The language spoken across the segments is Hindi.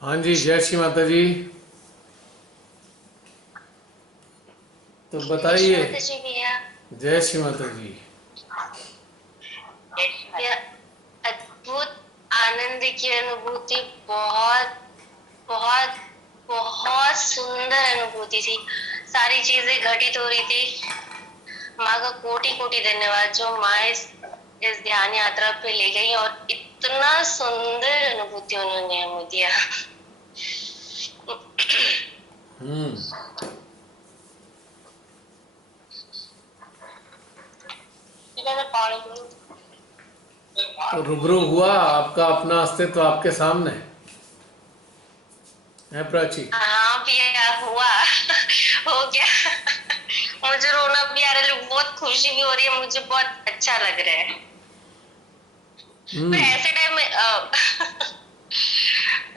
हाँ जी, जय श्री माता जी। तो जय श्री बताइए। माता जी भैया। जय श्री माता जी। भैया, अद्भुत आनंद की अनुभूति, बहुत बहुत बहुत सुंदर अनुभूति थी। सारी चीजें घटित हो रही थी। माँ का कोटि कोटि धन्यवाद जो माँ इस ध्यान यात्रा पे ले गई और इतना सुंदर अनुभूति उन्होंने हमें दिया। हम्म। तो रूबरू हुआ आपका अपना अस्तित्व आपके सामने है प्राची। हाँ भैया, हुआ। हो गया। मुझे रोना भी आ रहा है, बहुत खुशी भी हो रही है, मुझे बहुत अच्छा लग रहा है। पर हम्म। ऐसे टाइम में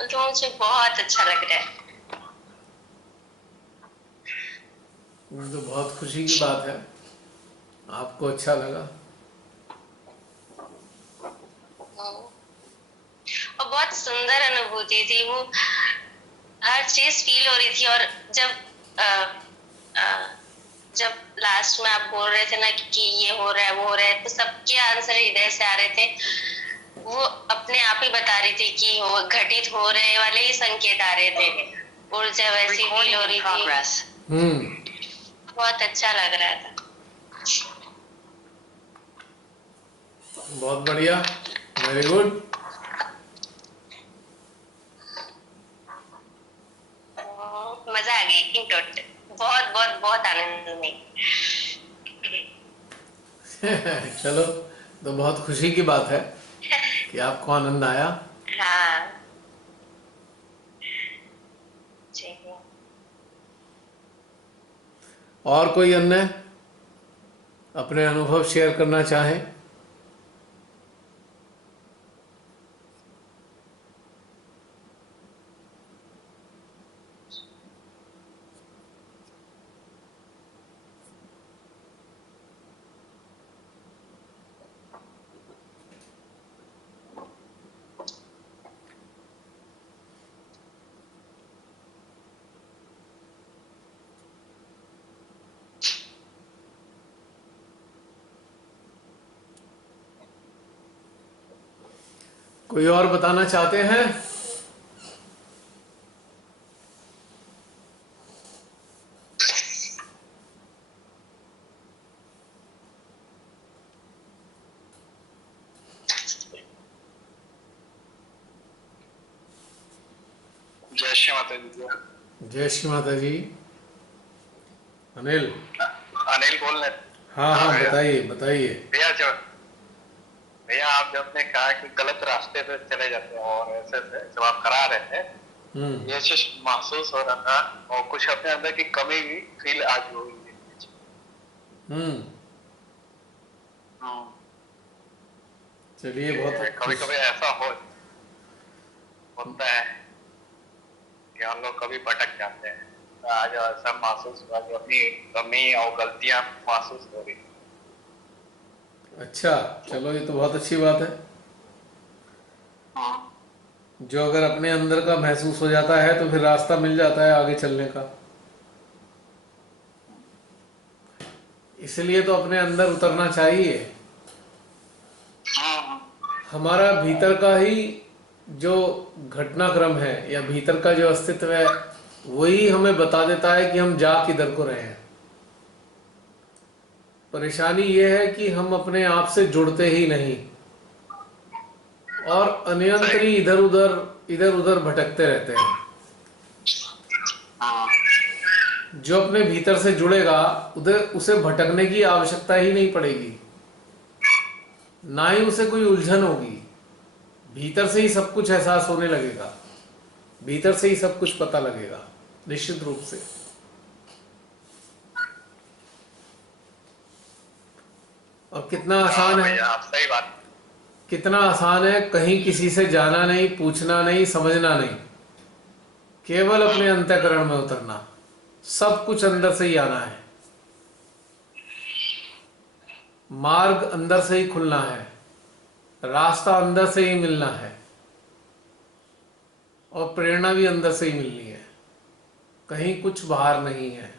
तो मुझे बहुत अच्छा लग रहा है। ये तो बहुत खुशी की बात है। आपको अच्छा लगा। और बहुत सुंदर अनुभूति थी वो। हर चीज फील हो रही थी। और जब अ, अ, जब लास्ट में आप बोल रहे थे ना कि ये हो रहा है वो हो रहा है, तो सबके आंसर हृदय से आ रहे थे। वो अपने आप ही बता रही थी कि वो घटित हो रहे वाले ही संकेत आ रहे थे। ऊर्जा वैसी फील हो रही थी। हम्म। बहुत अच्छा लग रहा था। बहुत बढ़िया। Very good. मजा आ गई इन टोटल। बहुत बहुत बहुत आनंद में। चलो, तो बहुत खुशी की बात है कि आपको आनंद आया। हाँ जी। और कोई अन्य अपने अनुभव शेयर करना चाहे। कोई और बताना चाहते हैं। जय श्री माता जी। जय श्री माता जी। अनिल। अनिल बोल रहे। हाँ हाँ हाँ, भैया। बताइए बताइए। भैया भैया आप जब ने कहा कि गलत रास्ते पे चले जाते हैं और ऐसे ऐसे जब आप करा रहे थे, हम्म। ये चीज महसूस हो रहा था और कुछ अपने अंदर की कमी भी फील आज हो रही है। हम्म। हम्म, चलिए, कि बहुत कभी खुश। कभी ऐसा होता है कि हम लोग कभी भटक जाते हैं। तो आज ऐसा महसूस हुआ कि अपनी कमी और गलतियां महसूस हो रही। अच्छा, चलो, ये तो बहुत अच्छी बात है। हाँ जो अगर अपने अंदर का महसूस हो जाता है तो फिर रास्ता मिल जाता है आगे चलने का। इसलिए तो अपने अंदर उतरना चाहिए। हाँ हमारा भीतर का ही जो घटनाक्रम है या भीतर का जो अस्तित्व है, वही हमें बता देता है कि हम जा किधर को रहे हैं। परेशानी ये है कि हम अपने आप से जुड़ते ही नहीं और सही। अनियंत्री इधर उधर भटकते रहते हैं। हाँ जो अपने भीतर से जुड़ेगा, उधर उसे भटकने की आवश्यकता ही नहीं पड़ेगी, ना ही उसे कोई उलझन होगी। भीतर से ही सब कुछ एहसास होने लगेगा, भीतर से ही सब कुछ पता लगेगा, निश्चित रूप से। और कितना हाँ आसान है। भैया, आप सही बात। कितना आसान है, कहीं किसी से जाना नहीं, पूछना नहीं, समझना नहीं, केवल अपने अंतःकरण में उतरना। सब कुछ अंदर से ही आना है। मार्ग अंदर से ही खुलना है। रास्ता अंदर से ही मिलना है। और प्रेरणा भी अंदर से ही मिलनी है, कहीं कुछ बाहर नहीं है।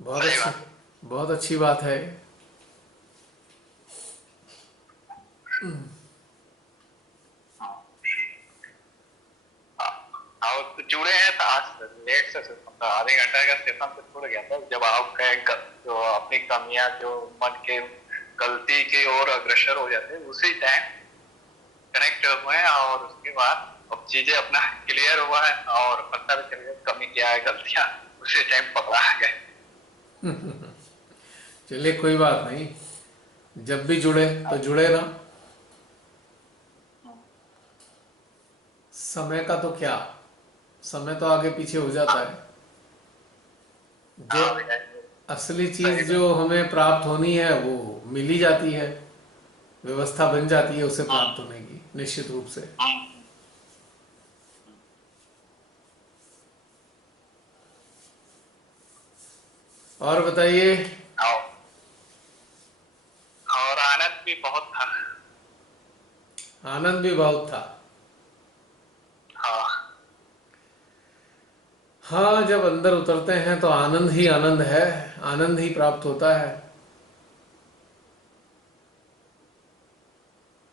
बहुत सही अच्छी, बात। बहुत अच्छी बात है। हाँ, तो जुड़े हैं तो आज लेट से मतलब आधे घंटे का सेशन से छूट गया था, जब आप जो अपनी कमियां जो मन के गलती की ओर अग्रसर हो जाते हैं उसी टाइम कनेक्ट हुए हैं, और उसके बाद अब चीजें अपना क्लियर हुआ है और पता भी चल गया कमी क्या है, गलतियां उसी टाइम पकड़ा गए। चलिए कोई बात नहीं, जब भी जुड़े तो जुड़े ना। समय का तो क्या, समय तो आगे पीछे हो जाता है। जो हाँ भैया, असली सही चीज बात। जो हमें प्राप्त होनी है वो मिल ही जाती है, व्यवस्था बन जाती है उसे प्राप्त होने की, निश्चित रूप से। और बताइए। और आनंद भी बहुत था। आनंद भी बहुत था। हाँ। हाँ, जब अंदर उतरते हैं तो आनंद ही आनंद है, आनंद ही प्राप्त होता है।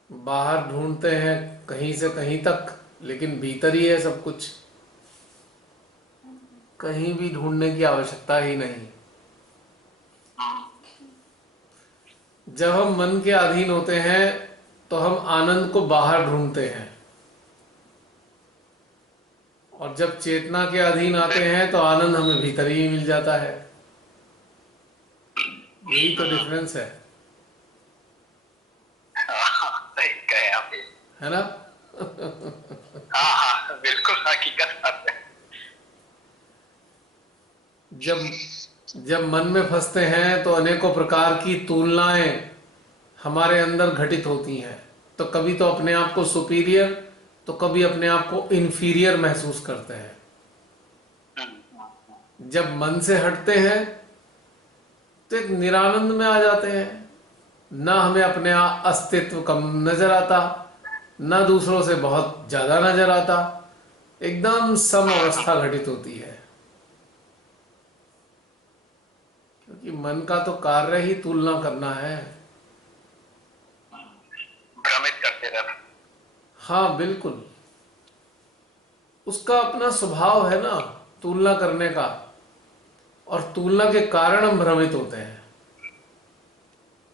बाहर ढूंढते हैं कहीं से कहीं तक, लेकिन भीतर ही है सब कुछ, कहीं भी ढूंढने की आवश्यकता ही नहीं। जब हम मन के अधीन होते हैं तो हम आनंद को बाहर ढूंढते हैं, और जब चेतना के अधीन आते हैं तो आनंद हमें भीतर ही मिल जाता है। यही तो डिफरेंस हाँ, सही कहे आप। है ना? हाँ हाँ, बिल्कुल हकीकत बात है। जब जब मन में फंसते हैं तो अनेकों प्रकार की तुलनाएं हमारे अंदर घटित होती हैं। तो कभी तो अपने आप को सुपीरियर, तो कभी अपने आप को इन्फीरियर महसूस करते हैं। जब मन से हटते हैं तो एक निरानंद में आ जाते हैं, ना हमें अपने अस्तित्व कम नजर आता, ना दूसरों से बहुत ज्यादा नजर आता, एकदम सम अवस्था घटित होती है। क्योंकि मन का तो कार्य ही तुलना करना है। भ्रमित करते रहना। हाँ बिल्कुल, उसका अपना स्वभाव है ना तुलना करने का, और तुलना के कारण हम भ्रमित होते हैं।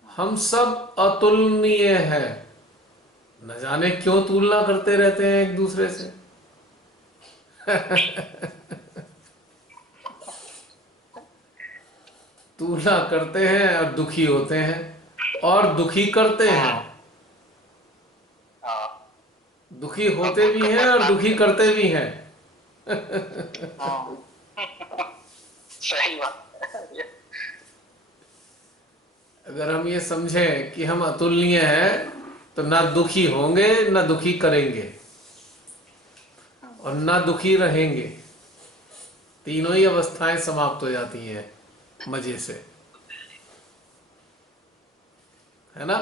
हम सब अतुलनीय हैं, न जाने क्यों तुलना करते रहते हैं एक दूसरे से। तुलना करते हैं और दुखी होते हैं, और दुखी करते हैं। हाँ, दुखी और होते खुद भी को हैं और बदनाम दुखी कर। करते भी हैं। हाँ, सही बात है। अगर हम ये समझें कि हम अतुलनीय हैं तो ना दुखी होंगे ना दुखी करेंगे और ना दुखी रहेंगे। तीनों ही अवस्थाएं समाप्त हो जाती हैं मजे से, है ना?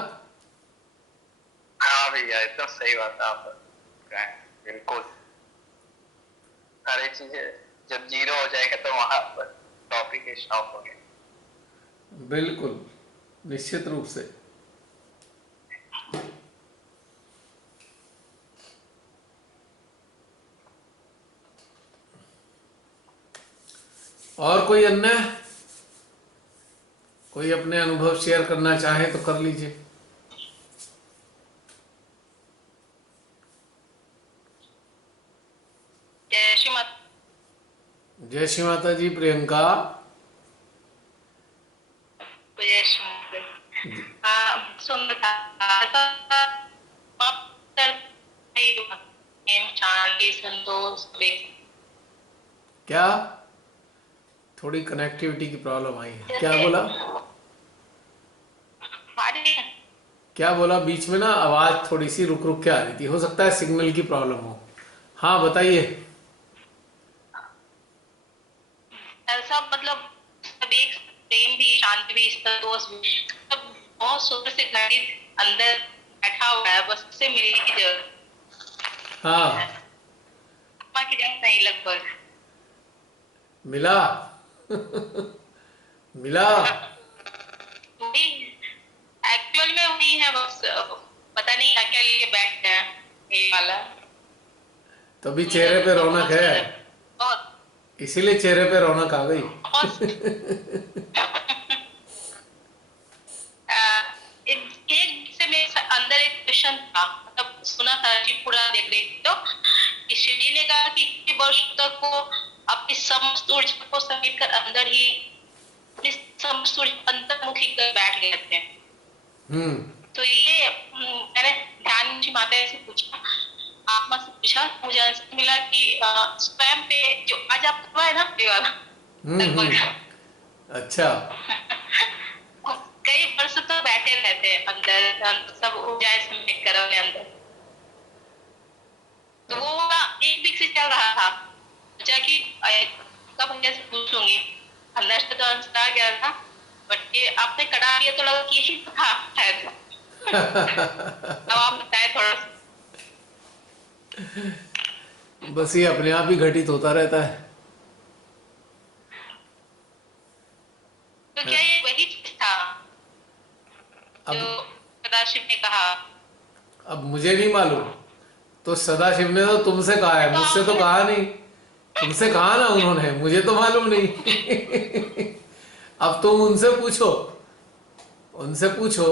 हाँ भैया, एकदम सही बात है आप कहें, बिल्कुल। सारी चीजें जब जीरो हो जाएगा तो वहां पर टॉपिक स्टॉप हो गया। बिल्कुल, निश्चित रूप से। और कोई अन्य, कोई अपने अनुभव शेयर करना चाहे तो कर लीजिए। जय श्री माता। जय श्री माता जी। प्रियंका, जय श्री माता। हाँ, सुंदर था। शांति संतोष क्या थोड़ी कनेक्टिविटी की प्रॉब्लम आई है? क्या बोला? क्या बोला? बीच में ना आवाज थोड़ी सी रुक रुक के आ रही थी, हो सकता है सिग्नल की प्रॉब्लम हो। हाँ बताइए। ऐसा मतलब सब एक प्रेम भी, शांति भी, संतोष भी, सब बहुत सुंदर से घटित अंदर बैठा हुआ है, बस उससे मिलने की जरूरत हाँ, है। आत्मा की जगह नहीं लगभग। मिला। मिला। वही एक्चुअल में वही है, बस पता नहीं क्या क्या लिए बैठ गए हैं ये वाला। तभी चेहरे पे रौनक बहुत है, सुंदर, बहुत इसीलिए चेहरे पे रौनक आ गई। बहुत एक से मेरे अंदर एक क्वेश्चन था, मतलब सुना था कि पूरा देख रही थी तो कि शिव जी ने कहा कि इतने वर्ष तक वो अपनी समस्त ऊर्जा को समेट कर अंदर ही अपनी समस्त ऊर्जा अंतर्मुखी कर बैठ गए थे। हम्म। तो ये मैंने ध्यान जी माता से पूछा, आत्मा से पूछा, मुझे आंसर मिला कि स्वयं पे जो आज आप हुआ है ना ये वाला लगभग अच्छा। कई वर्ष तो बैठे रहते हैं अंदर, सब ऊर्जाएं समेट कर अपने अंदर। तो वो वाला एक वीक से चल रहा था, सोचा कि कब भैया से पूछूंगी, अंदर से तो आंसर आ गया था, बट ये आपने करा दिया तो लगा कि यही तो था शायद। अब आप बताएं थोड़ा सा। बस ये अपने आप ही घटित होता रहता है। तो क्या ये वही चीज था जो अब सदाशिव ने कहा? अब मुझे नहीं मालूम, तो सदाशिव ने तो तुमसे कहा है, तो मुझसे तो कहा नहीं। तुमसे कहा ना उन्होंने, मुझे तो मालूम नहीं। अब तुम उनसे पूछो, उनसे पूछो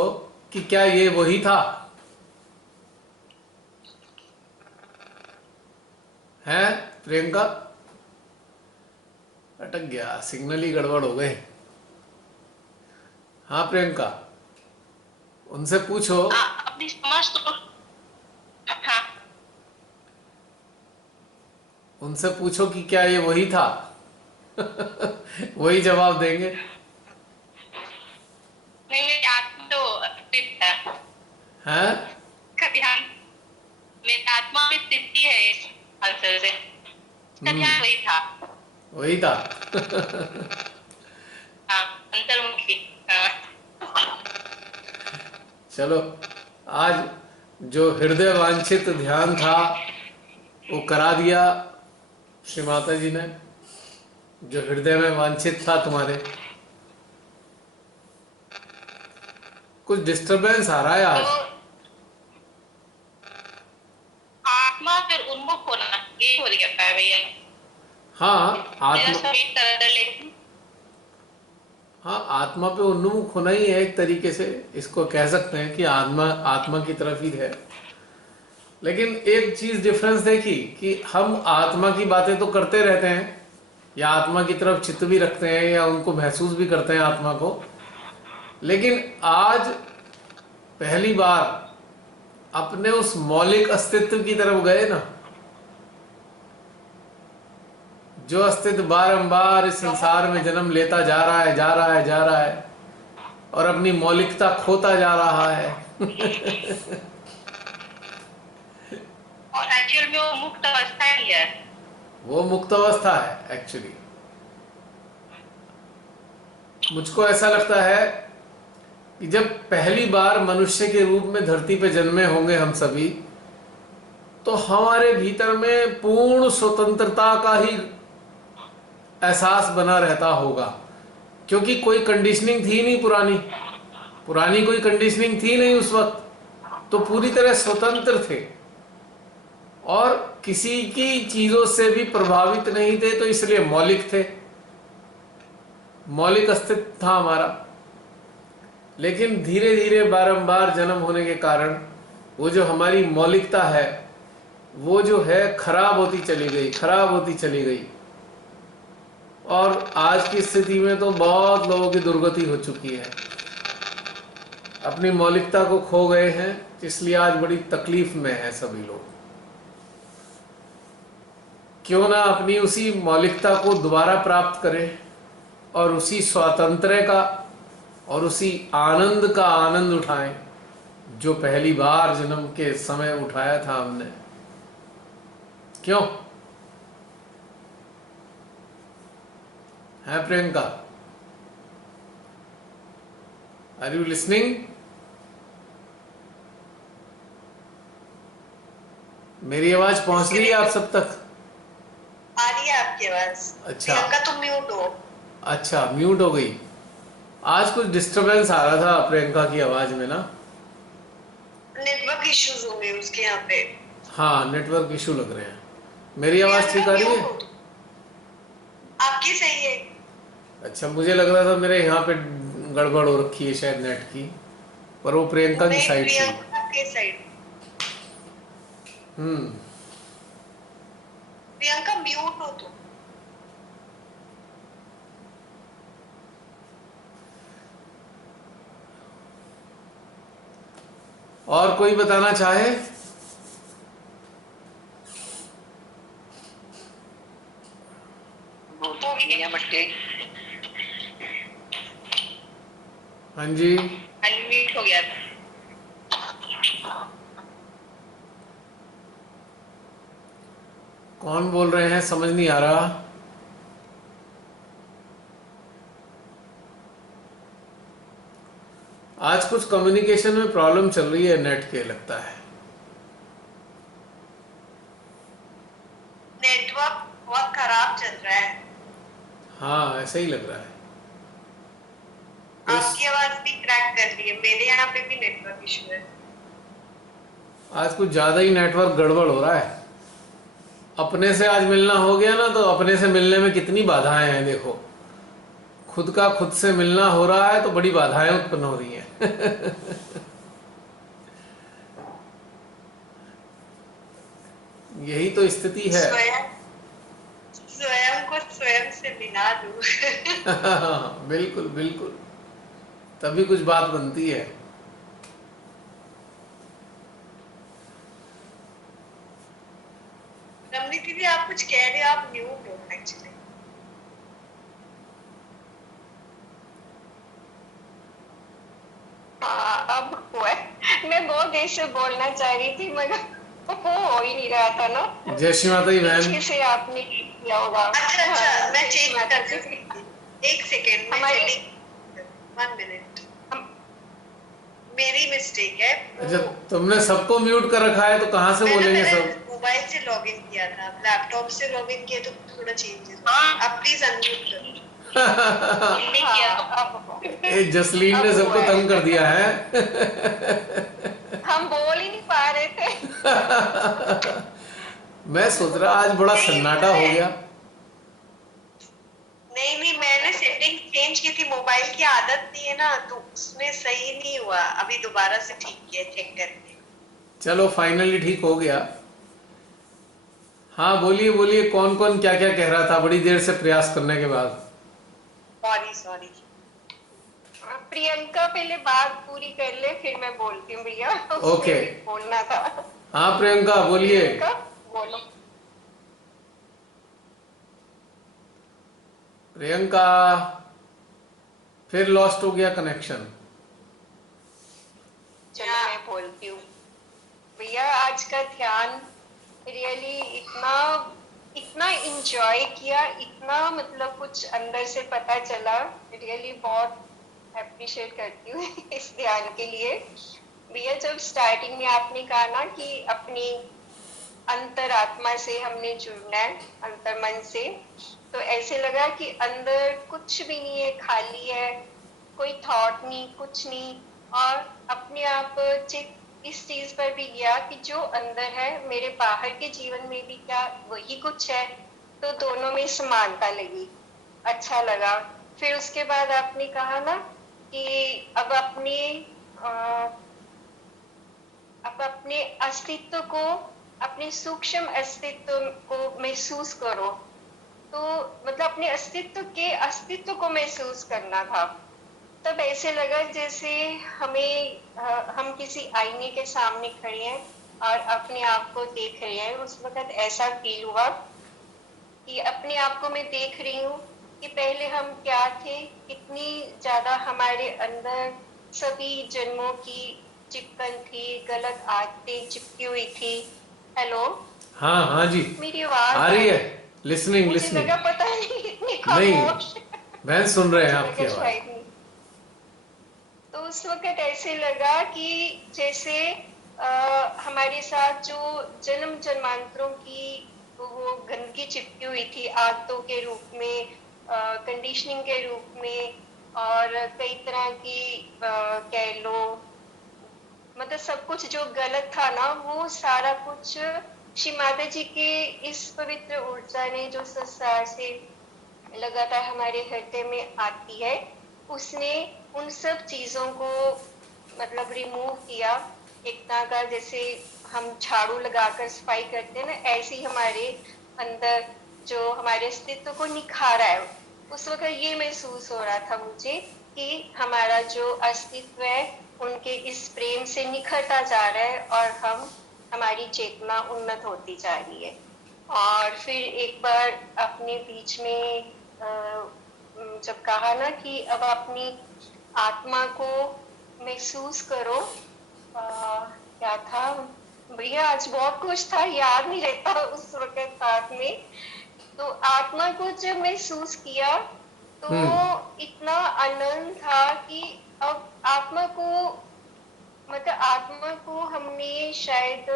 कि क्या ये वही था, है प्रियंका? अटक गया, सिग्नल ही गड़बड़ हो गए। हाँ प्रियंका, उनसे पूछो, अपनी समझ तो हाँ। उनसे पूछो कि क्या ये वही था। वही जवाब देंगे। नहीं, मेरी आत्मा तो स्थित है, हैं? इसका ध्यान मेरी आत्मा में स्थिति है इस आंसर से, इसका ध्यान वही था। वही था। हाँ, अंतर्मुखी। हाँ। चलो, आज जो हृदय वांछित ध्यान था वो करा दिया श्री माता जी ने, जो हृदय में वांछित था तुम्हारे। कुछ डिस्टरबेंस आ रहा है आज। तो आत्मा फिर उन्मुख होना, ये हो जाता है भैया। हाँ मेरा आत्मा, सब एक तरह लेकिन हाँ आत्मा पे उन्मुख होना ही है, एक तरीके से इसको कह सकते हैं कि आत्मा आत्मा की तरफ ही है। लेकिन एक चीज डिफरेंस देखी कि हम आत्मा की बातें तो करते रहते हैं, या आत्मा की तरफ चित्त भी रखते हैं, या उनको महसूस भी करते हैं आत्मा को, लेकिन आज पहली बार अपने उस मौलिक अस्तित्व की तरफ गए ना, जो अस्तित्व बारंबार इस संसार में जन्म लेता जा रहा है, जा रहा है, जा रहा है, और अपनी मौलिकता खोता जा रहा है। और एक्चुअल में वो मुक्त अवस्था ही है। वो मुक्त अवस्था है एक्चुअली। मुझको ऐसा लगता है कि जब पहली बार मनुष्य के रूप में धरती पे जन्मे होंगे हम सभी, तो हमारे भीतर में पूर्ण स्वतंत्रता का ही एहसास बना रहता होगा, क्योंकि कोई कंडीशनिंग थी नहीं, पुरानी पुरानी कोई कंडीशनिंग थी नहीं उस वक्त, तो पूरी तरह स्वतंत्र थे और किसी की चीजों से भी प्रभावित नहीं थे, तो इसलिए मौलिक थे, मौलिक अस्तित्व था हमारा। लेकिन धीरे धीरे बारंबार जन्म होने के कारण वो जो हमारी मौलिकता है वो जो है खराब होती चली गई, खराब होती चली गई, और आज की स्थिति में तो बहुत लोगों की दुर्गति हो चुकी है, अपनी मौलिकता को खो गए हैं, इसलिए आज बड़ी तकलीफ में है सभी लोग। क्यों ना अपनी उसी मौलिकता को दोबारा प्राप्त करें और उसी स्वातंत्र्य का और उसी आनंद का आनंद उठाएं जो पहली बार जन्म के समय उठाया था हमने। क्यों है प्रियंका? Are you listening? मेरी आवाज पहुंच रही है आप सब तक? आ रही है आपकी आवाज। अच्छा। प्रियंका तुम म्यूट हो। अच्छा, म्यूट हो गई। आज कुछ डिस्टरबेंस आ रहा था प्रियंका की आवाज में ना। नेटवर्क इश्यूज होंगे उसके यहाँ पे। हाँ, नेटवर्क इशू लग रहे हैं। मेरी आवाज ठीक आ रही म्यूट है? हो तुम। आपकी सही है। अच्छा, मुझे लग रहा था मेरे यहाँ पे गड़बड़ हो रखी है शायद नेट की, पर वो प्रियंका की नहीं, साइड से ही। प्रियंका के साइड। हम्म। प्रियंका म्यूट हो तुम। और कोई बताना चाहे? हाँ जी। अनम्यूट हो गया था। कौन बोल रहे हैं समझ नहीं आ रहा। आज कुछ कम्युनिकेशन में प्रॉब्लम चल रही है नेट के, लगता है। नेटवर्क बहुत खराब चल रहा है। हाँ, ऐसा ही लग रहा है। आपकी आवाज भी क्रैक कर रही है, मेरे यहाँ पे भी नेटवर्क इशू है। आज कुछ ज्यादा ही नेटवर्क गड़बड़ हो रहा है। अपने से आज मिलना हो गया ना, तो अपने से मिलने में कितनी बाधाएं हैं देखो। खुद का खुद से मिलना हो रहा है तो बड़ी बाधाएं उत्पन्न हो रही हैं। यही तो स्थिति है। स्वयं को स्वयं से मिला दूं। बिल्कुल बिल्कुल, तभी कुछ बात बनती है। रमनी दीदी आप कुछ कह रहे हो, आप म्यूट हो एक्चुअली। हाँ, अब हुआ है। मैं बहुत देर से बोलना चाह रही थी मगर वो हो ही नहीं रहा था ना। जय श्री माता दी पीछे बहन। से आपने किया होगा। अच्छा, हाँ, मैं चेंज माता कर जी। दूं। एक सेकेंड में हमारे- सेटिंग 1 मिनट। मेरी मिस्टेक है। अच्छा, तुमने सबको म्यूट कर रखा है तो कहाँ से बोलेंगे सब? मोबाइल से लॉगिन किया था, लैपटॉप से लॉगिन किया तो थोड़ा चेंजेस। आप प्लीज अनम्यूट करो। हमने किया। हाँ, अब ए, जसलीन ने अब सबको हुआ है। तंग कर दिया है। हम बोल ही नहीं पा रहे थे। मैं सोच रहा आज बड़ा सन्नाटा हो गया। नहीं, मैंने सेटिंग चेंज की थी, मोबाइल की आदत नहीं है ना, तो उसमें सही नहीं हुआ। अभी दोबारा से ठीक किया, चेक करके। चलो फाइनली ठीक हो गया। हाँ, बोलिए बोलिए, कौन कौन क्या क्या कह रहा था बड़ी देर से प्रयास करने के बाद? सॉरी। प्रियंका पहले बात पूरी कर ले, फिर मैं बोलती हूँ भैया। ओके। बोलना था। हाँ प्रियंका बोलिए। प्रियंका बोलो। प्रियंका, फिर लॉस्ट हो गया कनेक्शन। चलो मैं बोलती हूँ भैया। आज का ध्यान रियली इतना इंजॉय किया, इतना मतलब कुछ अंदर से पता चला। रियली बहुत अप्रिशिएट करती हूँ इस ध्यान के लिए भैया। जब स्टार्टिंग में आपने कहा ना कि अपनी अंतरात्मा से हमने जुड़ना है, अंतर्मन से, तो ऐसे लगा कि अंदर कुछ भी नहीं है, खाली है, कोई थॉट नहीं, कुछ नहीं। और अपने आप चित इस चीज पर भी गया कि जो अंदर है मेरे बाहर के जीवन में भी क्या वही कुछ है, तो दोनों में समानता लगी, अच्छा लगा। फिर उसके बाद आपने कहा ना कि अब अपने अस्तित्व को, अपने सूक्ष्म अस्तित्व को महसूस करो। तो मतलब अपने अस्तित्व को महसूस करना था। तब ऐसे लगा जैसे हम किसी आईने के सामने खड़े हैं और अपने आप को देख रहे हैं। उस वक्त ऐसा फील हुआ कि अपने आप को मैं देख रही हूँ कि पहले हम क्या थे, कितनी ज्यादा हमारे अंदर सभी जन्मों की चिपकन थी, गलत आदतें चिपकी हुई थी। हेलो, हाँ हाँ जी, मेरी आवाज आ रही है। लिसनिंग मुझे लिसनिंग। लगा पता नहीं इतनी नहीं, खामोश। बहन सुन रहे हैं मुझे आपकी लगा आवाज। शायद नहीं। तो उस वक्त ऐसे लगा कि जैसे हमारे साथ जो जन्म जन्मांतरों की वो गंदगी चिपकी हुई थी, आदतों के रूप में, कंडीशनिंग के रूप में, और कई तरह की कह लो, मतलब सब कुछ जो गलत था ना, वो सारा कुछ श्री माता जी के इस पवित्र ऊर्जा ने जो संसार से लगातार हमारे हृदय में आती है, उसने उन सब चीजों को मतलब रिमूव किया। एक तरह का जैसे हम झाड़ू लगाकर सफाई करते हैं ना, ऐसे ही हमारे अंदर जो हमारे अस्तित्व को निखारा है। उस वक्त ये महसूस हो रहा था मुझे कि हमारा जो अस्तित्व है उनके इस प्रेम से निखरता जा रहा है, और हमारी चेतना उन्नत होती जा रही है। और फिर एक बार अपने बीच में जब कहा ना कि अब अपनी आत्मा को महसूस करो, क्या था भैया, आज बहुत कुछ था, याद नहीं रहता उस वक्त साथ में। तो आत्मा को जब महसूस किया तो इतना आनंद था कि अब आत्मा को, मतलब आत्मा को हमने शायद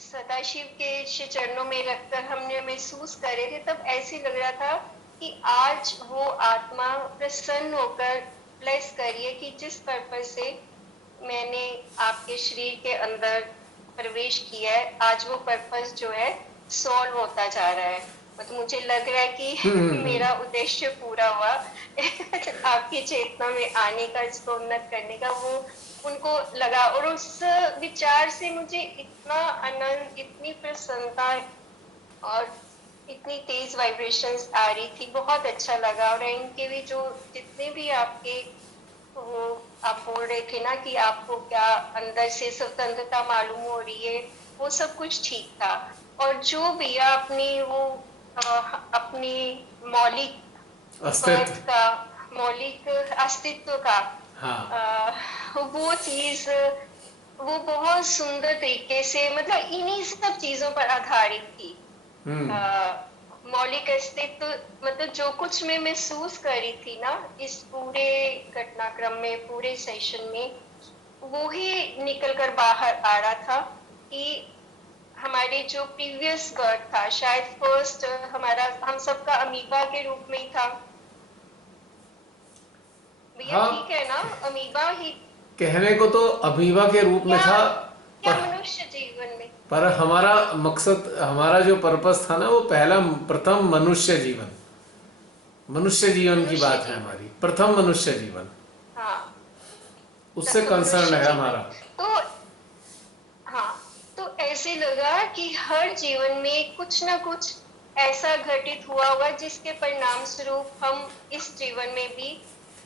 सदाशिव के श्री चरणों में रखकर हमने महसूस करे थे, तब ऐसे लग रहा था कि आज वो आत्मा प्रसन्न होकर ब्लेस करिए कि जिस पर्पज से मैंने आपके शरीर के अंदर प्रवेश किया है, आज वो पर्पज जो है सॉल्व होता जा रहा है। मतलब मुझे लग रहा है कि मेरा उद्देश्य पूरा हुआ आपकी चेतना में आने का, इसको उन्नत करने का, वो उनको लगा। और उस विचार से मुझे इतना आनंद, इतनी प्रसन्नता और इतनी तेज वाइब्रेशंस आ रही थी, बहुत अच्छा लगा। और इनके भी जो जितने भी आपके वो आप बोल रहे थे ना कि आपको क्या अंदर से स्वतंत्रता मालूम हो रही है, वो सब कुछ ठीक था। और जो भी अपनी वो अपनी मौलिक अस्तित्व का, मौलिक अस्तित्व का, हाँ। वो चीज वो बहुत सुंदर तरीके से, मतलब इन्हीं सब चीजों पर आधारित थी। मौलिक अस्तित्व, मतलब जो कुछ मैं महसूस कर रही थी ना इस पूरे घटनाक्रम में, पूरे सेशन में, वो ही निकल कर बाहर आ रहा था कि हमारे जो प्रीवियस बर्थ था, शायद फर्स्ट हमारा, हम सबका अमीबा के रूप में ही था भैया। हाँ, ठीक है ना, अमीबा ही कहने को तो अमीबा के रूप में था, क्या मनुष्य जीवन में, पर हमारा मकसद, हमारा जो पर्पस था ना, वो पहला प्रथम मनुष्य जीवन, मनुष्य जीवन की बात है हमारी, प्रथम मनुष्य जीवन। हाँ, उससे कंसर्न है हमारा। तो हाँ, तो ऐसे लगा कि हर जीवन में कुछ ना कुछ ऐसा घटित हुआ होगा जिसके परिणाम स्वरूप हम इस जीवन में भी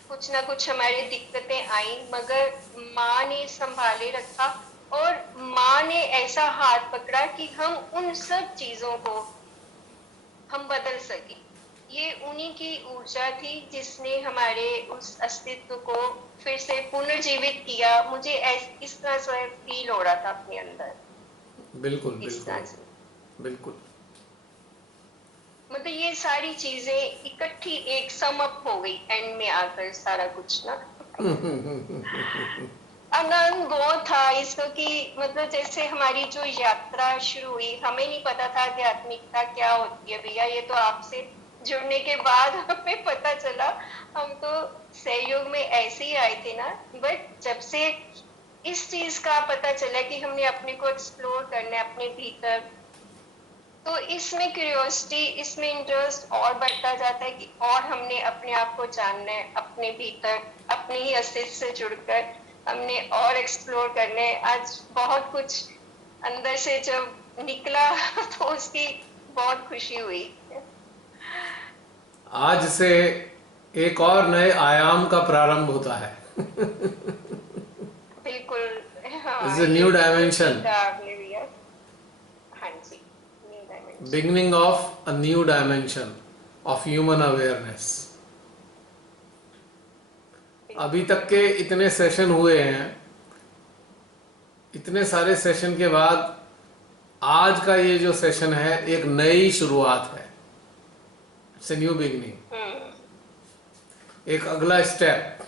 कुछ ना कुछ हमारी दिक्कतें आई, मगर माँ ने संभाले रखा और माँ ने ऐसा हाथ पकड़ा कि हम उन सब चीजों को हम बदल सके। ये उन्हीं की ऊर्जा थी जिसने हमारे उस अस्तित्व को फिर से पुनर्जीवित किया। मुझे इस तरह से फील हो रहा था अपने अंदर। बिल्कुल बिल्कुल बिल्कुल। मतलब ये सारी चीजें इकट्ठी एक सम अप हो गई एंड में आकर, सारा कुछ ना आनंद बहुत था इसको कि मतलब जैसे हमारी जो यात्रा शुरू हुई, हमें नहीं पता था आध्यात्मिकता क्या होती है भैया, ये तो आपसे जुड़ने के बाद हमें पता चला। हम तो सहयोग में ऐसे ही आए थे ना, बट जब से इस चीज का पता चला कि हमने अपने को एक्सप्लोर करना है अपने भीतर, तो इसमें क्यूरियोसिटी, इसमें इंटरेस्ट और बढ़ता जाता है कि और हमने अपने आप को जानना है, अपने भीतर अपने ही अस्तित्व से जुड़कर हमने और एक्सप्लोर करना है। आज बहुत कुछ अंदर से जब निकला तो उसकी बहुत खुशी हुई। आज से एक और नए आयाम का प्रारंभ होता है। बिल्कुल, हाँ, It's a new dimension. हाँ जी, Beginning of a new dimension of human awareness. अभी तक के इतने सेशन हुए हैं, इतने सारे सेशन के बाद आज का ये जो सेशन है एक नई शुरुआत है। इट्स ए न्यू बिगिनिंग, एक अगला स्टेप।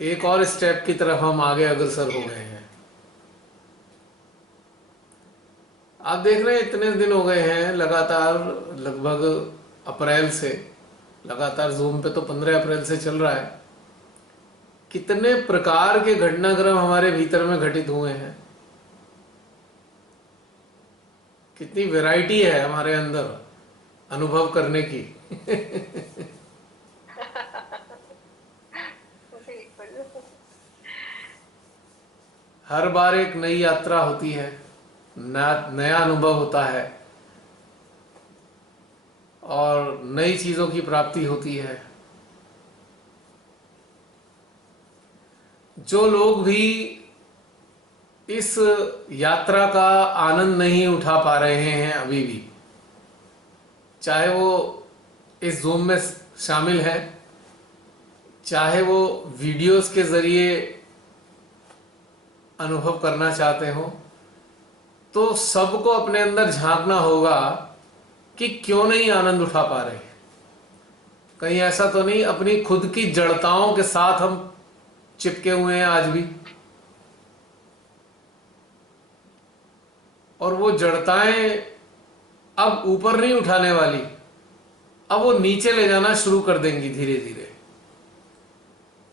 एक और स्टेप की तरफ हम आगे अग्रसर हो गए हैं। आप देख रहे हैं इतने दिन हो गए हैं लगातार, लगभग अप्रैल से लगातार जूम पे तो 15 अप्रैल से चल रहा है। कितने प्रकार के घटनाक्रम हमारे भीतर में घटित हुए हैं, कितनी वैरायटी है हमारे अंदर अनुभव करने की। बिल्कुल। हर बार एक नई यात्रा होती है, नया अनुभव होता है और नई चीजों की प्राप्ति होती है। जो लोग भी इस यात्रा का आनंद नहीं उठा पा रहे हैं अभी भी, चाहे वो इस जूम में शामिल है, चाहे वो वीडियोस के जरिए अनुभव करना चाहते हो, तो सबको अपने अंदर झांकना होगा कि क्यों नहीं आनंद उठा पा रहे। कहीं ऐसा तो नहीं अपनी खुद की जड़ताओं के साथ हम चिपके हुए हैं आज भी, और वो जड़ताएं अब ऊपर नहीं उठाने वाली, अब वो नीचे ले जाना शुरू कर देंगी धीरे धीरे।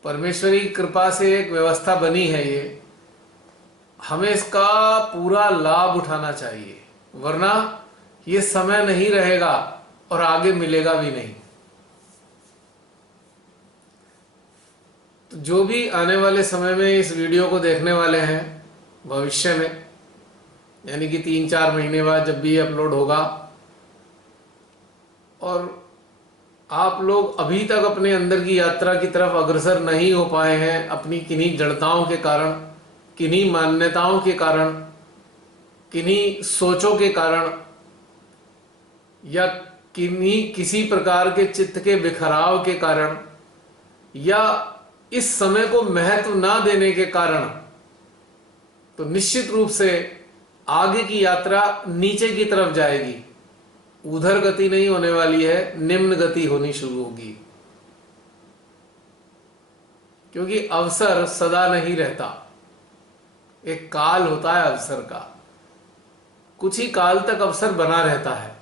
परमेश्वरी की कृपा से एक व्यवस्था बनी है ये, हमें इसका पूरा लाभ उठाना चाहिए, वरना ये समय नहीं रहेगा और आगे मिलेगा भी नहीं। तो जो भी आने वाले समय में इस वीडियो को देखने वाले हैं भविष्य में, यानी कि 3-4 महीने बाद जब भी ये अपलोड होगा, और आप लोग अभी तक अपने अंदर की यात्रा की तरफ अग्रसर नहीं हो पाए हैं अपनी किन्हीं जड़ताओं के कारण, किन्हीं मान्यताओं के कारण, किन्हीं सोचों के कारण, या किसी प्रकार के चित्त के बिखराव के कारण, या इस समय को महत्व ना देने के कारण, तो निश्चित रूप से आगे की यात्रा नीचे की तरफ जाएगी। उधर गति नहीं होने वाली है, निम्न गति होनी शुरू होगी, क्योंकि अवसर सदा नहीं रहता। एक काल होता है अवसर का, कुछ ही काल तक अवसर बना रहता है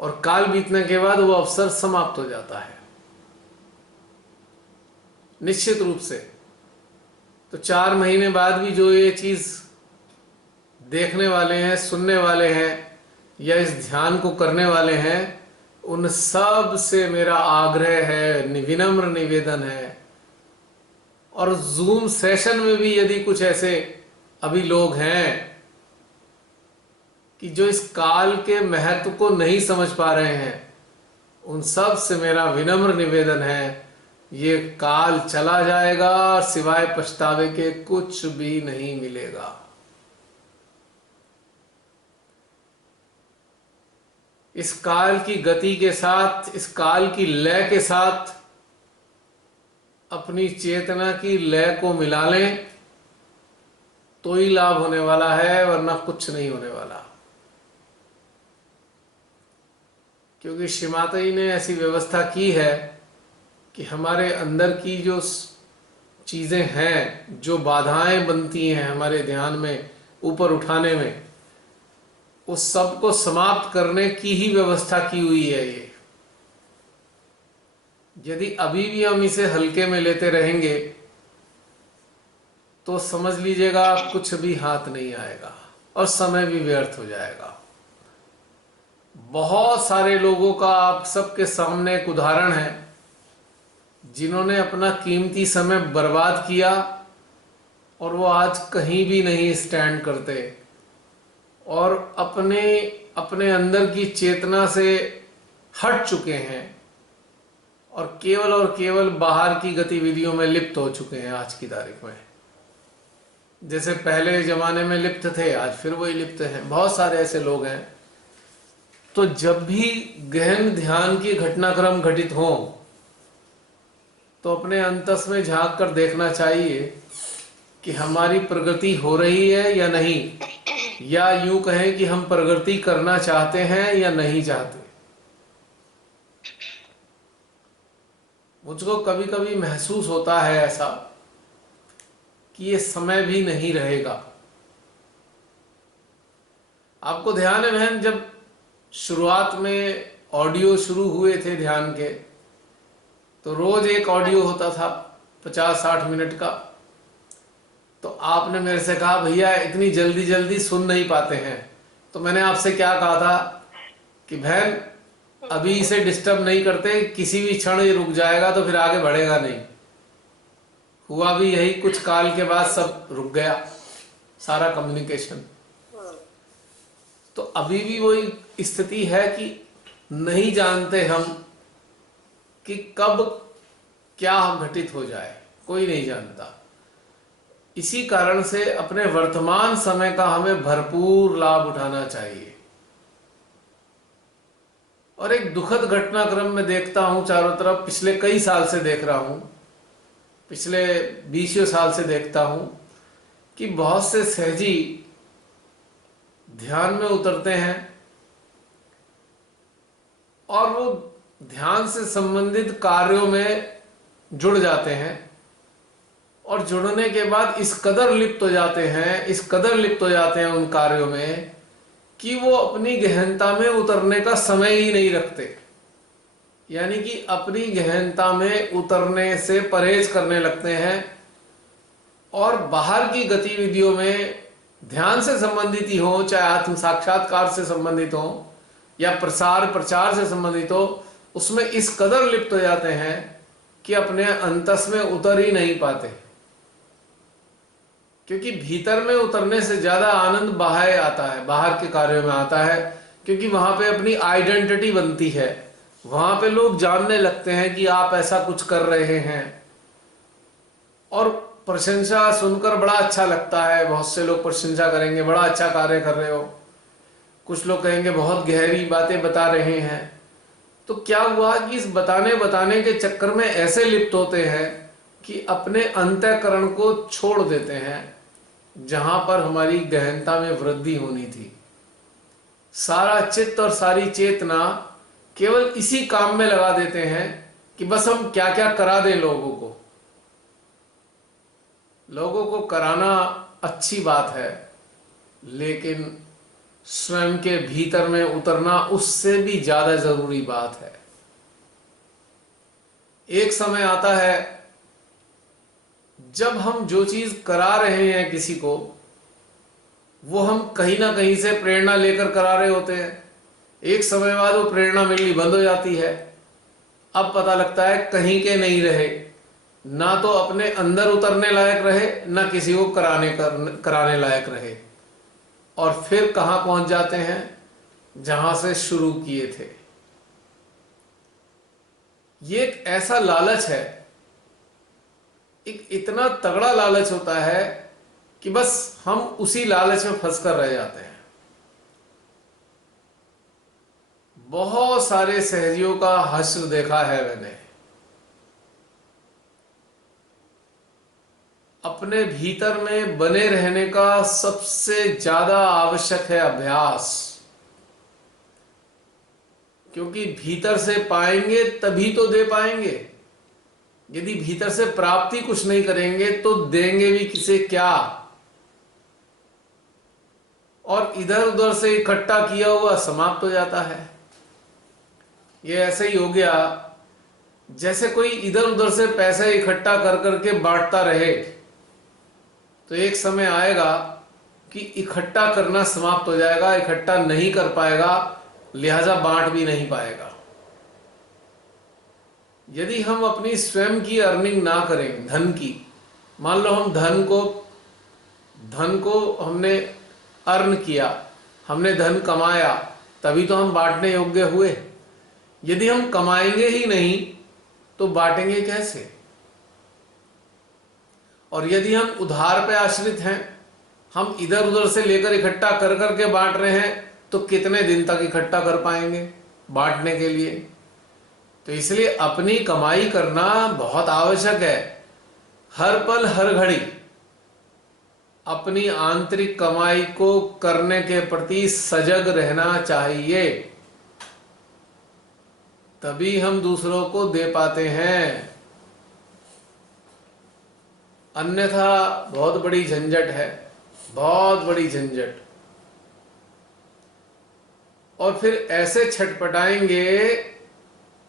और काल बीतने के बाद वो अवसर समाप्त हो जाता है निश्चित रूप से। तो 4 महीने बाद भी जो ये चीज देखने वाले हैं, सुनने वाले हैं, या इस ध्यान को करने वाले हैं, उन सब से मेरा आग्रह है, विनम्र निवेदन है। और जूम सेशन में भी यदि कुछ ऐसे अभी लोग हैं कि जो इस काल के महत्व को नहीं समझ पा रहे हैं, उन सब से मेरा विनम्र निवेदन है, ये काल चला जाएगा और सिवाय पछतावे के कुछ भी नहीं मिलेगा। इस काल की गति के साथ, इस काल की लय के साथ अपनी चेतना की लय को मिला लें तो ही लाभ होने वाला है, वरना कुछ नहीं होने वाला। क्योंकि श्री माता जी ने ऐसी व्यवस्था की है कि हमारे अंदर की जो चीजें हैं, जो बाधाएं बनती हैं हमारे ध्यान में ऊपर उठाने में, उस सब को समाप्त करने की ही व्यवस्था की हुई है ये। यदि अभी भी हम इसे हल्के में लेते रहेंगे तो समझ लीजिएगा कुछ भी हाथ नहीं आएगा और समय भी व्यर्थ हो जाएगा। बहुत सारे लोगों का आप सबके सामने एक उदाहरण है, जिन्होंने अपना कीमती समय बर्बाद किया और वो आज कहीं भी नहीं स्टैंड करते और अपने अंदर की चेतना से हट चुके हैं और केवल बाहर की गतिविधियों में लिप्त हो चुके हैं। आज की तारीख में जैसे पहले जमाने में लिप्त थे, आज फिर वही लिप्त हैं। बहुत सारे ऐसे लोग हैं। तो जब भी गहन ध्यान की घटनाक्रम घटित हो तो अपने अंतस में झांक कर देखना चाहिए कि हमारी प्रगति हो रही है या नहीं, या यूं कहें कि हम प्रगति करना चाहते हैं या नहीं चाहते। मुझको कभी कभी महसूस होता है ऐसा कि ये समय भी नहीं रहेगा। आपको ध्यान है बहन, जब शुरुआत में ऑडियो शुरू हुए थे ध्यान के, तो रोज एक ऑडियो होता था 50-60 मिनट का। तो आपने मेरे से कहा भैया इतनी जल्दी जल्दी सुन नहीं पाते हैं। तो मैंने आपसे क्या कहा था कि बहन अभी इसे डिस्टर्ब नहीं करते, किसी भी क्षण ये रुक जाएगा तो फिर आगे बढ़ेगा नहीं। हुआ भी यही, कुछ काल के बाद सब रुक गया, सारा कम्युनिकेशन। तो अभी भी वही स्थिति है कि नहीं जानते हम कि कब क्या घटित हो जाए, कोई नहीं जानता। इसी कारण से अपने वर्तमान समय का हमें भरपूर लाभ उठाना चाहिए। और एक दुखद घटनाक्रम में देखता हूं चारों तरफ, पिछले कई साल से देख रहा हूं, पिछले 20 साल से देखता हूं कि बहुत से सहजी ध्यान में उतरते हैं और वो ध्यान से संबंधित कार्यों में जुड़ जाते हैं, और जुड़ने के बाद इस कदर लिप्त हो जाते हैं, इस कदर लिप्त हो जाते हैं उन कार्यों में कि वो अपनी गहनता में उतरने का समय ही नहीं रखते। यानी कि अपनी गहनता में उतरने से परहेज करने लगते हैं और बाहर की गतिविधियों में, ध्यान से संबंधित ही हो, चाहे आत्म साक्षात्कार से संबंधित हो या प्रसार प्रचार से संबंधित हो, उसमें इस कदर लिप्त हो जाते हैं कि अपने अंतस में उतर ही नहीं पाते। क्योंकि भीतर में उतरने से ज्यादा आनंद बाहर आता है, बाहर के कार्यों में आता है, क्योंकि वहां पे अपनी आइडेंटिटी बनती है, वहां पे लोग जानने लगते हैं कि आप ऐसा कुछ कर रहे हैं, और प्रशंसा सुनकर बड़ा अच्छा लगता है। बहुत से लोग प्रशंसा करेंगे, बड़ा अच्छा कार्य कर रहे हो, कुछ लोग कहेंगे बहुत गहरी बातें बता रहे हैं। तो क्या हुआ कि इस बताने के चक्कर में ऐसे लिप्त होते हैं कि अपने अंतःकरण को छोड़ देते हैं, जहां पर हमारी गहनता में वृद्धि होनी थी। सारा चित्त और सारी चेतना केवल इसी काम में लगा देते हैं कि बस हम क्या क्या करा दें लोगों को। लोगों को कराना अच्छी बात है, लेकिन स्वयं के भीतर में उतरना उससे भी ज्यादा जरूरी बात है। एक समय आता है जब हम जो चीज करा रहे हैं किसी को, वो हम कहीं ना कहीं से प्रेरणा लेकर करा रहे होते हैं। एक समय बाद वो प्रेरणा मिलनी बंद हो जाती है। अब पता लगता है कहीं के नहीं रहे, ना तो अपने अंदर उतरने लायक रहे, ना किसी को कराने लायक रहे, और फिर कहां पहुंच जाते हैं जहां से शुरू किए थे। ये एक ऐसा लालच है, एक इतना तगड़ा लालच होता है कि बस हम उसी लालच में फंसकर रह जाते हैं। बहुत सारे सहजियों का हश्र देखा है मैंने। अपने भीतर में बने रहने का सबसे ज्यादा आवश्यक है अभ्यास, क्योंकि भीतर से पाएंगे तभी तो दे पाएंगे। यदि भीतर से प्राप्ति कुछ नहीं करेंगे तो देंगे भी किसे क्या। और इधर उधर से इकट्ठा किया हुआ समाप्त हो जाता है। ये ऐसे ही हो गया जैसे कोई इधर उधर से पैसे इकट्ठा कर करके बांटता रहे, तो एक समय आएगा कि इकट्ठा करना समाप्त हो जाएगा, इकट्ठा नहीं कर पाएगा, लिहाजा बांट भी नहीं पाएगा। यदि हम अपनी स्वयं की अर्निंग ना करें धन की, मान लो हम धन को हमने अर्न किया, हमने धन कमाया, तभी तो हम बांटने योग्य हुए। यदि हम कमाएंगे ही नहीं तो बांटेंगे कैसे? और यदि हम उधार पे आश्रित हैं, हम इधर उधर से लेकर इकट्ठा कर करके बांट रहे हैं, तो कितने दिन तक इकट्ठा कर पाएंगे बांटने के लिए? तो इसलिए अपनी कमाई करना बहुत आवश्यक है। हर पल हर घड़ी अपनी आंतरिक कमाई को करने के प्रति सजग रहना चाहिए, तभी हम दूसरों को दे पाते हैं। अन्यथा बहुत बड़ी झंझट है, बहुत बड़ी झंझट। और फिर ऐसे छटपटाएंगे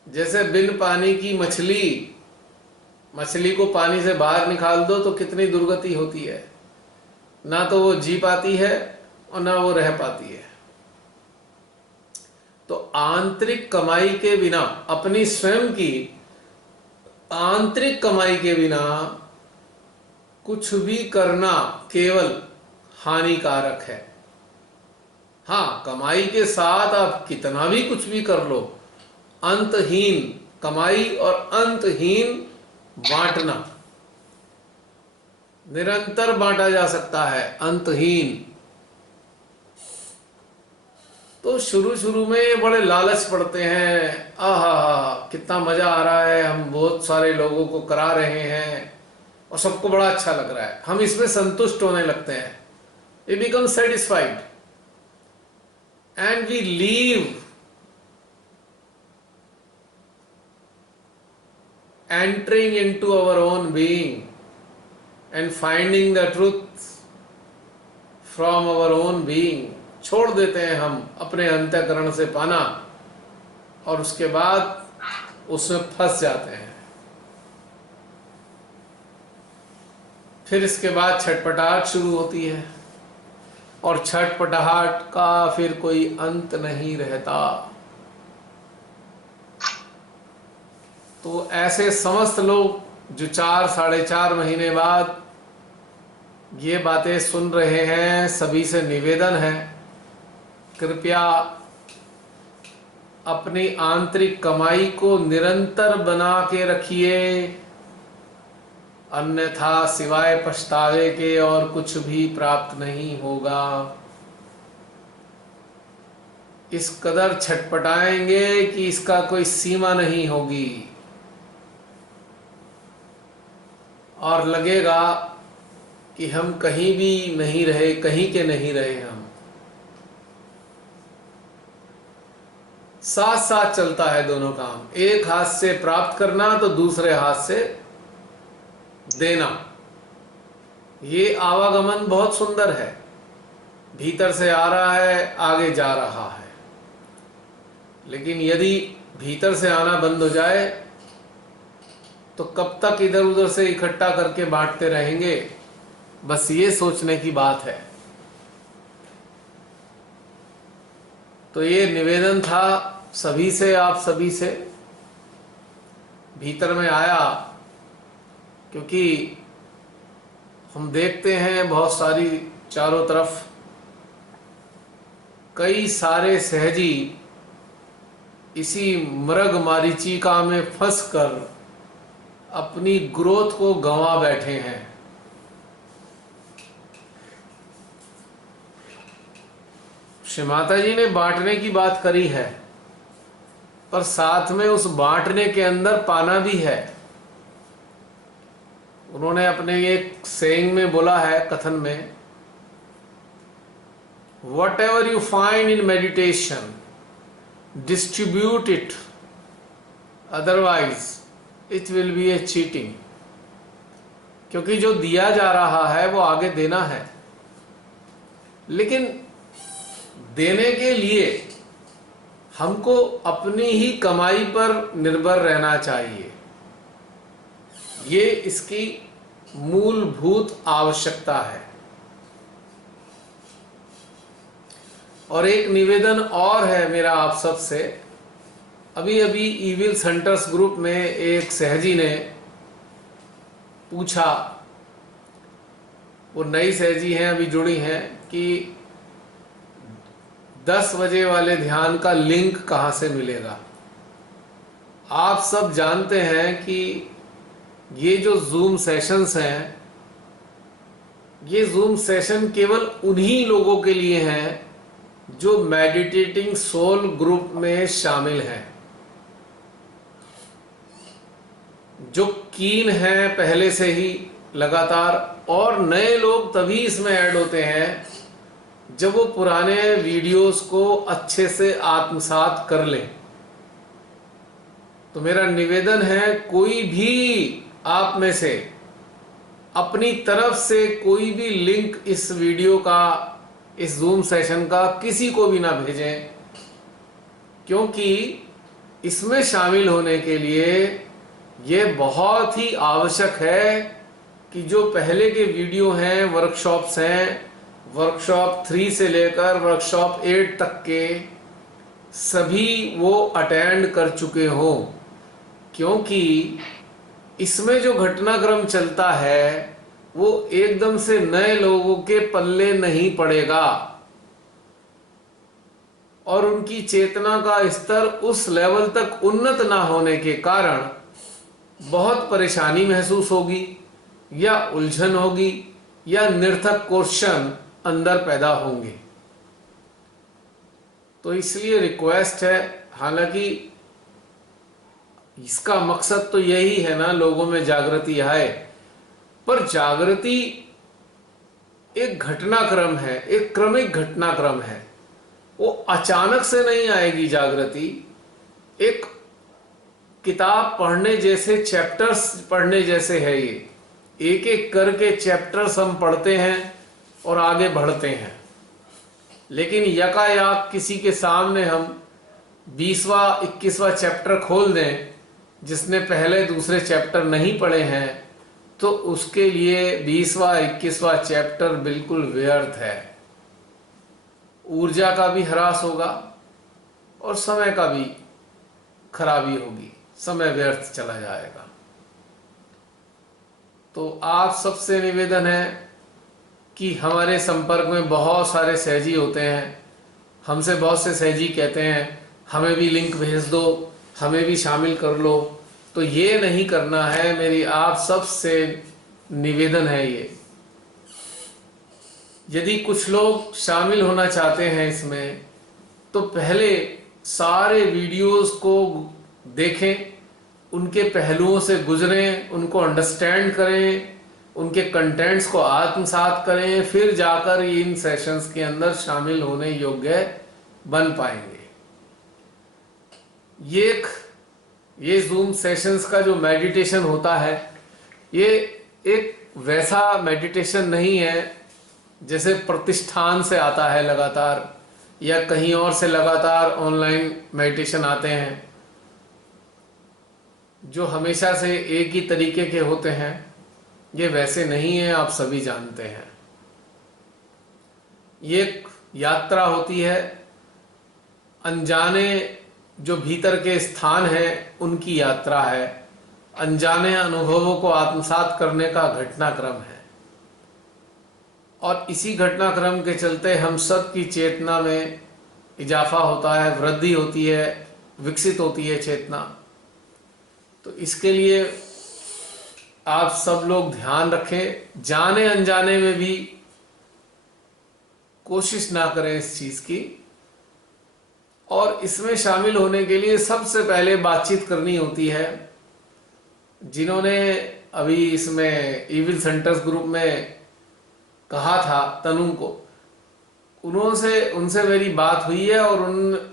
जैसे बिन पानी की मछली, मछली को पानी से बाहर निकाल दो तो कितनी दुर्गति होती है, ना तो वो जी पाती है और ना वो रह पाती है। तो आंतरिक कमाई के बिना, अपनी स्वयं की आंतरिक कमाई के बिना कुछ भी करना केवल हानिकारक है। हाँ, कमाई के साथ आप कितना भी कुछ भी कर लो, अंतहीन कमाई और अंतहीन बांटना, निरंतर बांटा जा सकता है, अंतहीन। तो शुरू शुरू में बड़े लालच पड़ते हैं, आहा कितना मजा आ रहा है, हम बहुत सारे लोगों को करा रहे हैं और सबको बड़ा अच्छा लग रहा है, हम इसमें संतुष्ट होने लगते हैं। We become satisfied and we leave entering into our own being and finding the truth from our own being। छोड़ देते हैं हम अपने अंतःकरण से पाना और उसके बाद उसमें फंस जाते हैं। फिर इसके बाद छटपटाहट शुरू होती है और छटपटाहट का फिर कोई अंत नहीं रहता। तो ऐसे समस्त लोग जो 4-4.5 महीने बाद ये बातें सुन रहे हैं, सभी से निवेदन है, कृपया अपनी आंतरिक कमाई को निरंतर बना के रखिए, अन्यथा सिवाय पछतावे के और कुछ भी प्राप्त नहीं होगा। इस कदर छटपटाएंगे कि इसका कोई सीमा नहीं होगी और लगेगा कि हम कहीं भी नहीं रहे, कहीं के नहीं रहे। हम साथ साथ चलता है दोनों काम, एक हाथ से प्राप्त करना तो दूसरे हाथ से देना। ये आवागमन बहुत सुंदर है, भीतर से आ रहा है, आगे जा रहा है। लेकिन यदि भीतर से आना बंद हो जाए तो कब तक इधर उधर से इकट्ठा करके बांटते रहेंगे, बस ये सोचने की बात है। तो ये निवेदन था सभी से, आप सभी से भीतर में आया, क्योंकि हम देखते हैं बहुत सारी चारों तरफ कई सारे सहजी इसी मृग मारीचिका में फंसकर अपनी ग्रोथ को गंवा बैठे हैं। श्री माता जी ने बांटने की बात करी है, पर साथ में उस बांटने के अंदर पाना भी है। उन्होंने अपने एक सेइंग में बोला है, कथन में, whatever you find in meditation, distribute it, otherwise it will be a cheating। क्योंकि जो दिया जा रहा है वो आगे देना है, लेकिन देने के लिए हमको अपनी ही कमाई पर निर्भर रहना चाहिए। ये इसकी मूलभूत आवश्यकता है। और एक निवेदन और है मेरा आप सब से। अभी अभी ईविल सेंटर्स ग्रुप में एक सहजी ने पूछा, वो नई सहजी हैं, अभी जुड़ी हैं, कि 10 बजे वाले ध्यान का लिंक कहाँ से मिलेगा। आप सब जानते हैं कि ये जो जूम सेशंस हैं, ये जूम सेशन केवल उन्हीं लोगों के लिए हैं जो मेडिटेटिंग सोल ग्रुप में शामिल हैं, जो कीन हैं पहले से ही लगातार। और नए लोग तभी इसमें ऐड होते हैं जब वो पुराने वीडियोस को अच्छे से आत्मसात कर लें। तो मेरा निवेदन है, कोई भी आप में से अपनी तरफ से कोई भी लिंक इस वीडियो का, इस जूम सेशन का किसी को भी ना भेजें, क्योंकि इसमें शामिल होने के लिए ये बहुत ही आवश्यक है कि जो पहले के वीडियो हैं, वर्कशॉप्स हैं, वर्कशॉप 3 से लेकर वर्कशॉप 8 तक के सभी वो अटेंड कर चुके हों, क्योंकि इसमें जो घटनाक्रम चलता है वो एकदम से नए लोगों के पल्ले नहीं पड़ेगा और उनकी चेतना का स्तर उस लेवल तक उन्नत ना होने के कारण बहुत परेशानी महसूस होगी या उलझन होगी या निरर्थक क्वेश्चन अंदर पैदा होंगे। तो इसलिए रिक्वेस्ट है, हालांकि इसका मकसद तो यही है ना, लोगों में जागृति आए, पर जागृति एक घटनाक्रम है, एक क्रमिक घटनाक्रम है। वो अचानक से नहीं आएगी जागृति। एक किताब पढ़ने जैसे, चैप्टर्स पढ़ने जैसे है ये। एक एक करके चैप्टर्स हम पढ़ते हैं और आगे बढ़ते हैं, लेकिन यकायक किसी के सामने हम 20वां 21वां चैप्टर खोल दें जिसने पहले दूसरे चैप्टर नहीं पढ़े हैं, तो उसके लिए 20वां 21वां चैप्टर बिल्कुल व्यर्थ है। ऊर्जा का भी ह्रास होगा और समय का भी खराबी होगी, समय व्यर्थ चला जाएगा। तो आप सबसे निवेदन है कि हमारे संपर्क में बहुत सारे सहजी होते हैं, हमसे बहुत से सहजी कहते हैं हमें भी लिंक भेज दो, हमें भी शामिल कर लो। तो ये नहीं करना है, मेरी आप सबसे निवेदन है ये। यदि कुछ लोग शामिल होना चाहते हैं इसमें, तो पहले सारे वीडियोस को देखें, उनके पहलुओं से गुजरें, उनको अंडरस्टैंड करें, उनके कंटेंट्स को आत्मसात करें, फिर जाकर इन सेशंस के अंदर शामिल होने योग्य बन पाएंगे। ये जूम सेशंस का जो मेडिटेशन होता है, ये एक वैसा मेडिटेशन नहीं है जैसे प्रतिष्ठान से आता है लगातार, या कहीं और से लगातार ऑनलाइन मेडिटेशन आते हैं जो हमेशा से एक ही तरीके के होते हैं। ये वैसे नहीं है, आप सभी जानते हैं। ये एक यात्रा होती है, अनजाने जो भीतर के स्थान है उनकी यात्रा है, अनजाने अनुभवों को आत्मसात करने का घटनाक्रम है। और इसी घटनाक्रम के चलते हम सब की चेतना में इजाफा होता है, वृद्धि होती है, विकसित होती है चेतना। तो इसके लिए आप सब लोग ध्यान रखें, जाने अनजाने में भी कोशिश ना करें इस चीज की। और इसमें शामिल होने के लिए सबसे पहले बातचीत करनी होती है। जिन्होंने अभी इसमें इविल सेंटर्स ग्रुप में कहा था तनु को, उनसे मेरी बात हुई है और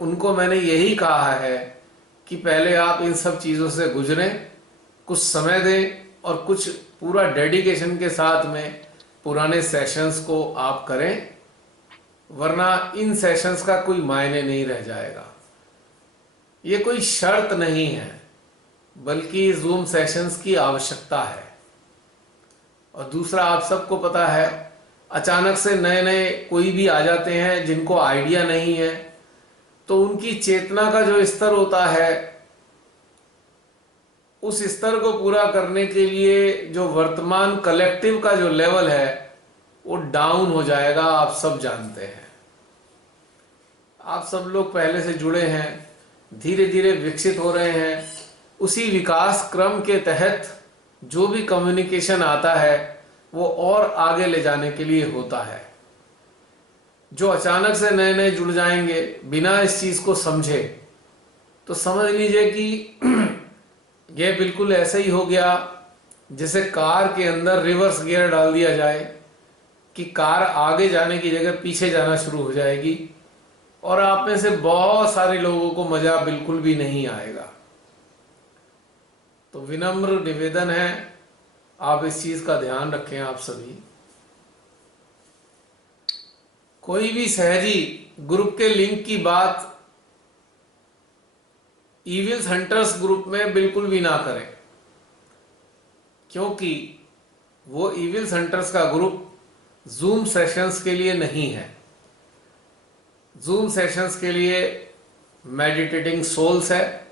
उनको मैंने यही कहा है कि पहले आप इन सब चीज़ों से गुजरें, कुछ समय दें और कुछ पूरा डेडिकेशन के साथ में पुराने सेशंस को आप करें, वरना इन सेशंस का कोई मायने नहीं रह जाएगा। ये कोई शर्त नहीं है, बल्कि जूम सेशंस की आवश्यकता है। और दूसरा, आप सबको पता है, अचानक से नए नए कोई भी आ जाते हैं जिनको आइडिया नहीं है, तो उनकी चेतना का जो स्तर होता है, उस स्तर को पूरा करने के लिए जो वर्तमान कलेक्टिव का जो लेवल है वो डाउन हो जाएगा। आप सब जानते हैं, आप सब लोग पहले से जुड़े हैं, धीरे धीरे विकसित हो रहे हैं। उसी विकास क्रम के तहत जो भी कम्युनिकेशन आता है वो और आगे ले जाने के लिए होता है। जो अचानक से नए नए जुड़ जाएंगे बिना इस चीज को समझे, तो समझ लीजिए कि यह बिल्कुल ऐसे ही हो गया जैसे कार के अंदर रिवर्स गियर डाल दिया जाए कि कार आगे जाने की जगह पीछे जाना शुरू हो जाएगी और आप में से बहुत सारे लोगों को मजा बिल्कुल भी नहीं आएगा। तो विनम्र निवेदन है, आप इस चीज का ध्यान रखें। आप सभी कोई भी सहजी ग्रुप के लिंक की बात इविल्स हंटर्स ग्रुप में बिल्कुल भी ना करें, क्योंकि वो इविल्स हंटर्स का ग्रुप जूम सेशंस के लिए नहीं है। जूम सेशंस के लिए मेडिटेटिंग सोल्स है,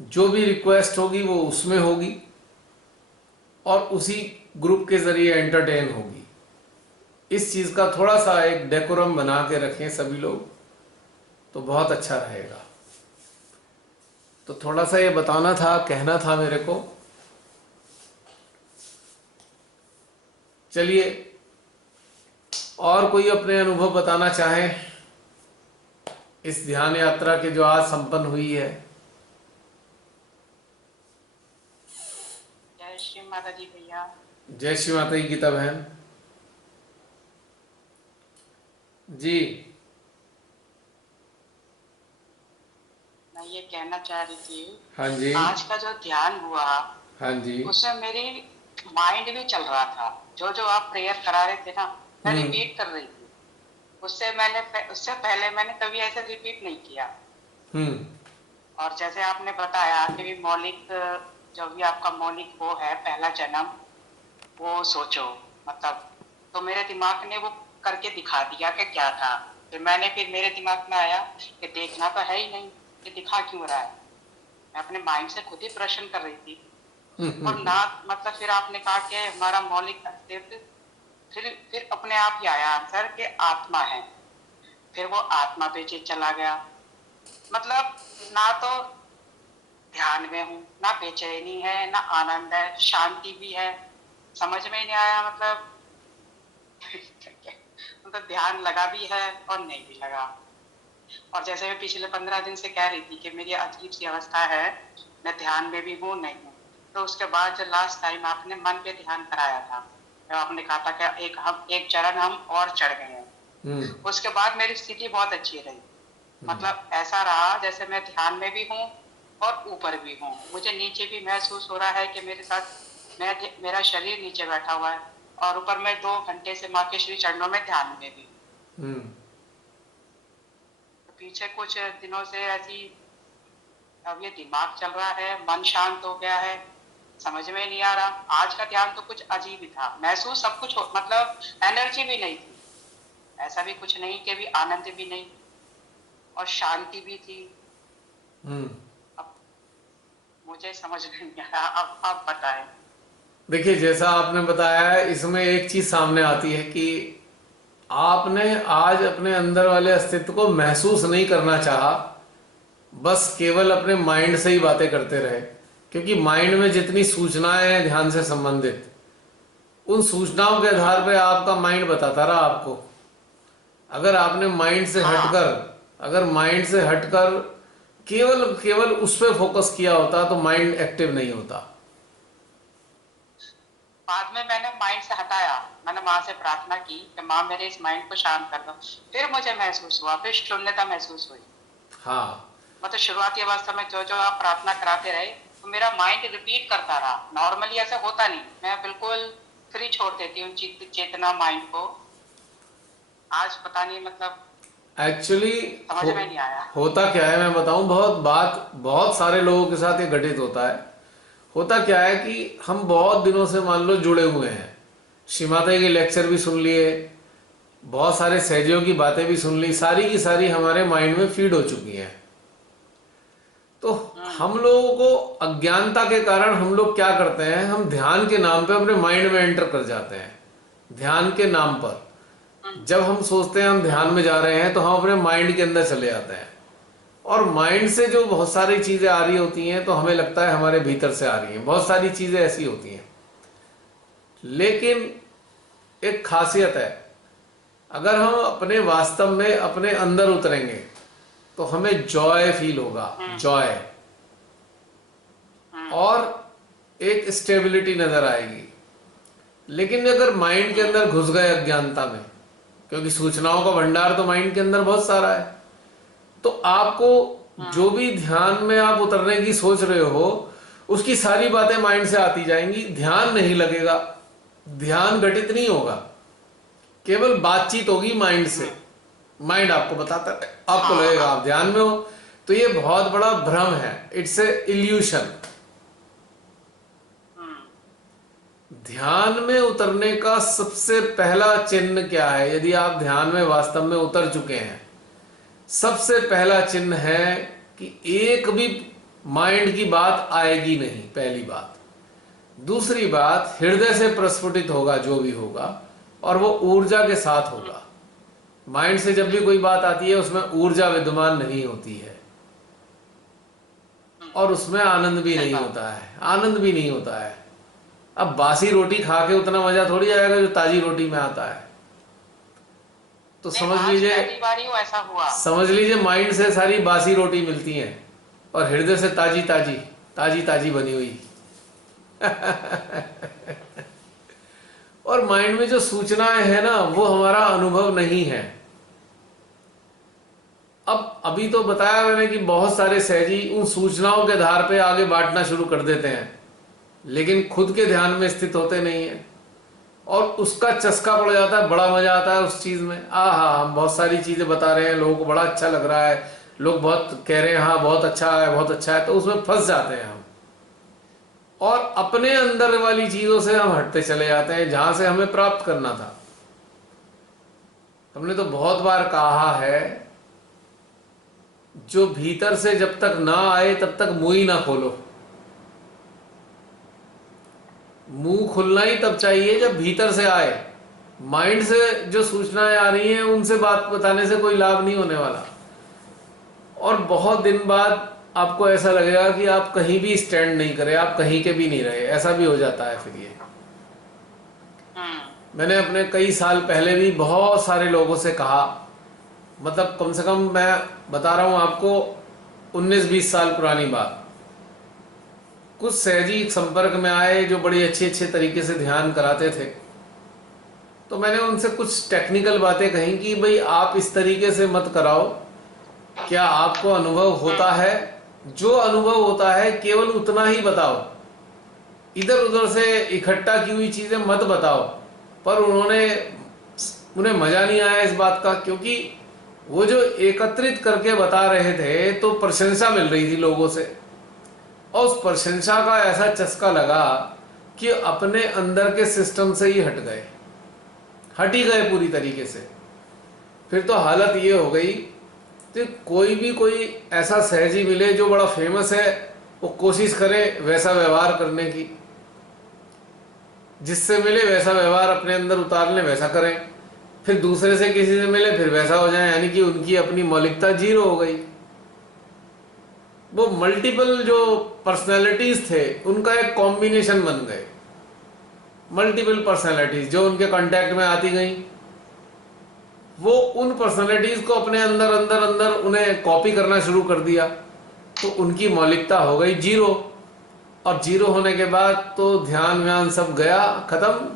जो भी रिक्वेस्ट होगी वो उसमें होगी और उसी ग्रुप के जरिए एंटरटेन होगी। इस चीज का थोड़ा सा एक डेकोरम बना के रखें सभी लोग, तो बहुत अच्छा रहेगा। तो थोड़ा सा ये बताना था, कहना था मेरे को। चलिए, और कोई अपने अनुभव बताना चाहे इस ध्यान यात्रा के जो आज संपन्न हुई है। जय श्री माता जी भैया। जय श्री माता की गीता बहन जी। मैं ये कहना चाह रही थी, हाँ जी। आज का जो ध्यान हुआ, हाँ जी। उसमें मेरी माइंड भी चल रहा था। जो जो आप प्रेयर करा रहे थे ना, मैं रिपीट कर रही थी। उससे पहले मैंने कभी ऐसे रिपीट नहीं किया। और जैसे आपने बताया कि भी मौलिक, जो भी आपका मौलिक वो है पहला जन्म, वो सोचो, मतलब तो मेरे दिमाग ने वो करके दिखा दिया कि क्या था। फिर मेरे दिमाग में आया कि देखना तो है ही नहीं, कि दिखा क्यों रहा है। मैं अपने माइंड से खुद ही प्रश्न कर रही थी। और ना मतलब फिर आपने कहा कि हमारा मौलिक अस्तित्व, फिर अपने आप ही आया आंसर कि आत्मा है। फिर वो आत्मा पे चला गया। मतलब ना तो ध्यान में हूँ, ना बेचैनी है, ना आनंद है, शांति भी है, समझ में ही नहीं आया। मतलब मतलब ध्यान लगा भी है और नहीं भी लगा। और जैसे मैं पिछले 15 दिन से कह रही थी कि मेरी अजीब सी अवस्था है, मैं ध्यान में भी हूँ नहीं हूँ। तो उसके बाद जो लास्ट टाइम आपने मन पे ध्यान कराया था, तो आपने कहा था कि एक चरण हम और चढ़ गए हैं। उसके बाद मेरी स्थिति बहुत अच्छी रही। मतलब ऐसा रहा जैसे मैं ध्यान में भी हूँ और ऊपर भी हूँ। मुझे नीचे भी महसूस हो रहा है कि मेरे साथ मेरा शरीर नीचे बैठा हुआ है, और ऊपर मैं 2 घंटे से माँ के श्री चरणों में ध्यान में भी। तो पीछे कुछ दिनों से ऐसी अब ये दिमाग चल रहा है, मन शांत हो गया है, समझ में नहीं आ रहा। आज का ध्यान तो कुछ अजीब ही था, महसूस सब कुछ मतलब एनर्जी भी नहीं थी, ऐसा भी कुछ नहीं कि भी आनंद भी नहीं, और शांति भी थी। अब मुझे समझ में नहीं आया, अब आप बताएं। देखिए, जैसा आपने बताया है, इसमें एक चीज सामने आती है कि आपने आज अपने अंदर वाले अस्तित्व को महसूस नहीं करना चाहा, बस केवल अपने माइंड से ही बातें करते रहे। क्योंकि माइंड में जितनी सूचनाएं हैं ध्यान से संबंधित, उन सूचनाओं के आधार पे आपका माइंड बताता रहा आपको। अगर आपने माइंड से हटकर केवल उस पर फोकस किया होता तो माइंड एक्टिव नहीं होता। बाद में मैंने माइंड से हटाया, मैंने माँ से प्रार्थना की कि माँ मेरे इस माइंड को शांत कर दो। फिर मुझे महसूस हुआ, फिर शून्यता महसूस हुई। हाँ, मतलब शुरुआती अवस्था में जो जो आप प्रार्थना कराते रहे, तो मेरा माइंड रिपीट करता रहा। नॉर्मली ऐसा होता नहीं, मैं बिल्कुल फ्री छोड़ देती हूँ चेतना माइंड को। आज पता नहीं, मतलब एक्चुअली समझ में नहीं आया होता क्या है, मैं बताऊं। बहुत सारे लोगों के साथ ये घटित होता है। होता क्या है कि हम बहुत दिनों से मान लो जुड़े हुए हैं, श्री माता के लेक्चर भी सुन लिए, बहुत सारे सहजियों की बातें भी सुन ली, सारी की सारी हमारे माइंड में फीड हो चुकी हैं। तो हम लोगों को अज्ञानता के कारण हम लोग क्या करते हैं, हम ध्यान के नाम पे अपने माइंड में एंटर कर जाते हैं। ध्यान के नाम पर जब हम सोचते हैं हम ध्यान में जा रहे हैं, तो हम अपने माइंड के अंदर चले जाते हैं, और माइंड से जो बहुत सारी चीजें आ रही होती हैं तो हमें लगता है हमारे भीतर से आ रही हैं। बहुत सारी चीजें ऐसी होती हैं, लेकिन एक खासियत है, अगर हम अपने वास्तव में अपने अंदर उतरेंगे तो हमें जॉय फील होगा, जॉय, और एक स्टेबिलिटी नजर आएगी। लेकिन अगर माइंड के अंदर घुस गए अज्ञानता में, क्योंकि सूचनाओं का भंडार तो माइंड के अंदर बहुत सारा है, तो आपको जो भी ध्यान में आप उतरने की सोच रहे हो, उसकी सारी बातें माइंड से आती जाएंगी, ध्यान नहीं लगेगा, ध्यान घटित नहीं होगा, केवल बातचीत होगी माइंड से। माइंड आपको बताता है, आपको लगेगा आप ध्यान में हो। तो ये बहुत बड़ा भ्रम है, इट्स ए इल्यूशन। ध्यान में उतरने का सबसे पहला चिन्ह क्या है? यदि आप ध्यान में वास्तव में उतर चुके हैं, सबसे पहला चिन्ह है कि एक भी माइंड की बात आएगी नहीं, पहली बात। दूसरी बात, हृदय से प्रस्फुटित होगा जो भी होगा, और वो ऊर्जा के साथ होगा। माइंड से जब भी कोई बात आती है उसमें ऊर्जा विद्यमान नहीं होती है, और उसमें आनंद भी नहीं होता है, आनंद भी नहीं होता है। अब बासी रोटी खा के उतना मजा थोड़ी आएगा जो ताजी रोटी में आता है। तो समझ लीजिए, ऐसा हुआ, समझ लीजिए माइंड से सारी बासी रोटी मिलती हैं और हृदय से ताजी ताजी ताजी ताजी बनी हुई। और माइंड में जो सूचनाएं हैं ना, वो हमारा अनुभव नहीं है। अब अभी तो बताया मैंने कि बहुत सारे सहजी उन सूचनाओं के आधार पे आगे बांटना शुरू कर देते हैं, लेकिन खुद के ध्यान में स्थित होते नहीं है, और उसका चस्का पड़ जाता है, बड़ा मजा आता है उस चीज में। हम बहुत सारी चीजें बता रहे हैं, लोगों को बड़ा अच्छा लग रहा है, लोग बहुत कह रहे हैं हाँ बहुत अच्छा है बहुत अच्छा है, तो उसमें फंस जाते हैं हम, और अपने अंदर वाली चीजों से हम हटते चले जाते हैं जहां से हमें प्राप्त करना था। हमने तो बहुत बार कहा है, जो भीतर से जब तक ना आए तब तक मुंह ही ना खोलो। मुंह खुलना ही तब चाहिए जब भीतर से आए। माइंड से जो सूचनाएं आ रही हैं उनसे बात बताने से कोई लाभ नहीं होने वाला, और बहुत दिन बाद आपको ऐसा लगेगा कि आप कहीं भी स्टैंड नहीं करे, आप कहीं के भी नहीं रहे, ऐसा भी हो जाता है फिर ये। मैंने अपने कई साल पहले भी बहुत सारे लोगों से कहा, मतलब कम से कम मैं बता रहा हूं आपको 19-20 साल पुरानी बात। कुछ सहजी संपर्क में आए जो बड़ी अच्छे तरीके से ध्यान कराते थे, तो मैंने उनसे कुछ टेक्निकल बातें कही कि भाई आप इस तरीके से मत कराओ, क्या आपको अनुभव होता है? जो अनुभव होता है केवल उतना ही बताओ, इधर उधर से इकट्ठा की हुई चीजें मत बताओ। पर उन्हें मजा नहीं आया इस बात का, क्योंकि वो जो एकत्रित करके बता रहे थे तो प्रशंसा मिल रही थी लोगों से, और उस प्रशंसा का ऐसा चस्का लगा कि अपने अंदर के सिस्टम से ही हट ही गए पूरी तरीके से। फिर तो हालत ये हो गई कि कोई ऐसा सहजी मिले जो बड़ा फेमस है, वो कोशिश करे वैसा व्यवहार करने की, जिससे मिले वैसा व्यवहार अपने अंदर उतार लें, वैसा करें। फिर दूसरे से किसी से मिले फिर वैसा हो जाए, यानी कि उनकी अपनी मौलिकता जीरो हो गई। वो मल्टीपल जो पर्सनैलिटीज थे उनका एक कॉम्बिनेशन बन गए। मल्टीपल पर्सनैलिटीज जो उनके कांटेक्ट में आती गई, वो उन पर्सनैलिटीज को अपने अंदर उन्हें कॉपी करना शुरू कर दिया, तो उनकी मौलिकता हो गई जीरो। और जीरो होने के बाद तो ध्यान व्यान सब गया, खत्म,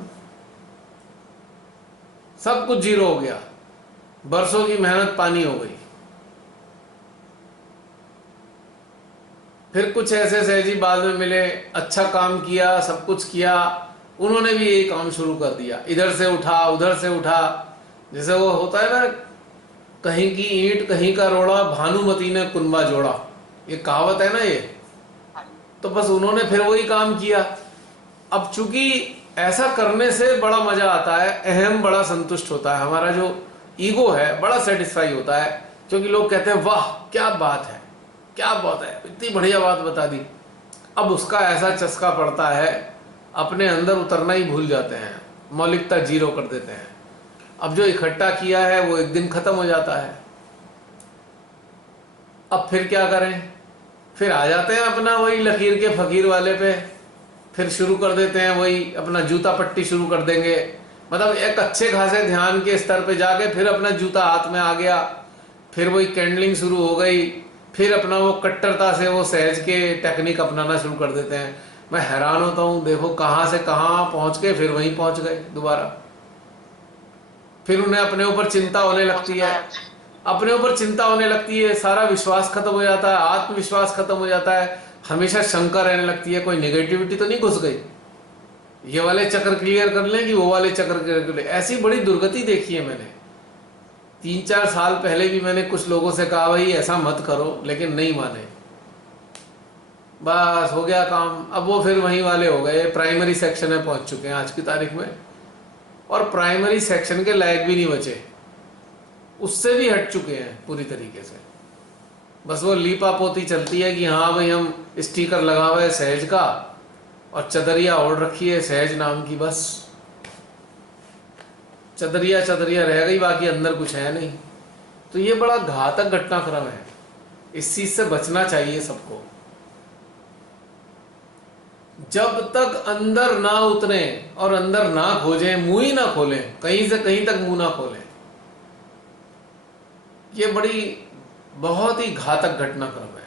सब कुछ जीरो हो गया, बरसों की मेहनत पानी हो गई। फिर कुछ ऐसे सहजी बाद में मिले, अच्छा काम किया, सब कुछ किया, उन्होंने भी यही काम शुरू कर दिया, इधर से उठा उधर से उठा। जैसे वो होता है ना, कहीं की ईंट कहीं का रोड़ा, भानुमती ने कुनबा जोड़ा, ये कहावत है ना ये। तो बस उन्होंने फिर वही काम किया। अब चूंकि ऐसा करने से बड़ा मजा आता है, अहम बड़ा संतुष्ट होता है, हमारा जो ईगो है बड़ा सेटिस्फाई होता है, क्योंकि लोग कहते हैं वाह क्या बात है, क्या बात है, इतनी बढ़िया बात बता दी। अब उसका ऐसा चस्का पड़ता है, अपने अंदर उतरना ही भूल जाते हैं, मौलिकता जीरो कर देते हैं। अब जो इकट्ठा किया है वो एक दिन खत्म हो जाता है। अब फिर क्या करें? फिर आ जाते हैं अपना वही लकीर के फकीर वाले पे, फिर शुरू कर देते हैं वही अपना जूता पट्टी शुरू कर देंगे। मतलब एक अच्छे खासे ध्यान के स्तर पे जाके फिर अपना जूता हाथ में आ गया, फिर वही कैंडलिंग शुरू हो गई, फिर अपना वो कट्टरता से वो सहज के टेक्निक अपनाना शुरू कर देते हैं। मैं हैरान होता हूँ, देखो कहाँ से कहाँ पहुँच के फिर वहीं पहुँच गए दोबारा। फिर उन्हें अपने ऊपर चिंता होने लगती है, अपने ऊपर चिंता होने लगती है, सारा विश्वास खत्म हो जाता है, आत्मविश्वास खत्म हो जाता है, हमेशा शंका रहने लगती है, कोई नेगेटिविटी तो नहीं घुस गई, ये वाले चक्कर क्लियर कर लें कि वो वाले चक्कर क्लियर कर लें। ऐसी बड़ी दुर्गति देखी है मैंने। 3-4 साल पहले भी मैंने कुछ लोगों से कहा भाई ऐसा मत करो, लेकिन नहीं माने, बस हो गया काम। अब वो फिर वहीं वाले हो गए, प्राइमरी सेक्शन में पहुंच चुके हैं आज की तारीख में, और प्राइमरी सेक्शन के लायक भी नहीं बचे, उससे भी हट चुके हैं पूरी तरीके से। बस वो लीपा पोती चलती है कि हाँ भाई हम स्टिकर लगा हुआ है सहज का और चदरिया ओढ़ रखी है सहज नाम की, बस चदरिया चदरिया रह गई, बाकी अंदर कुछ है नहीं। तो ये बड़ा घातक घटनाक्रम है, इस चीज से बचना चाहिए सबको। जब तक अंदर ना उतरे और अंदर ना खोजें, मुंह ही ना खोलें, कहीं से कहीं तक मुंह ना खोलें, ये बड़ी बहुत ही घातक घटनाक्रम है।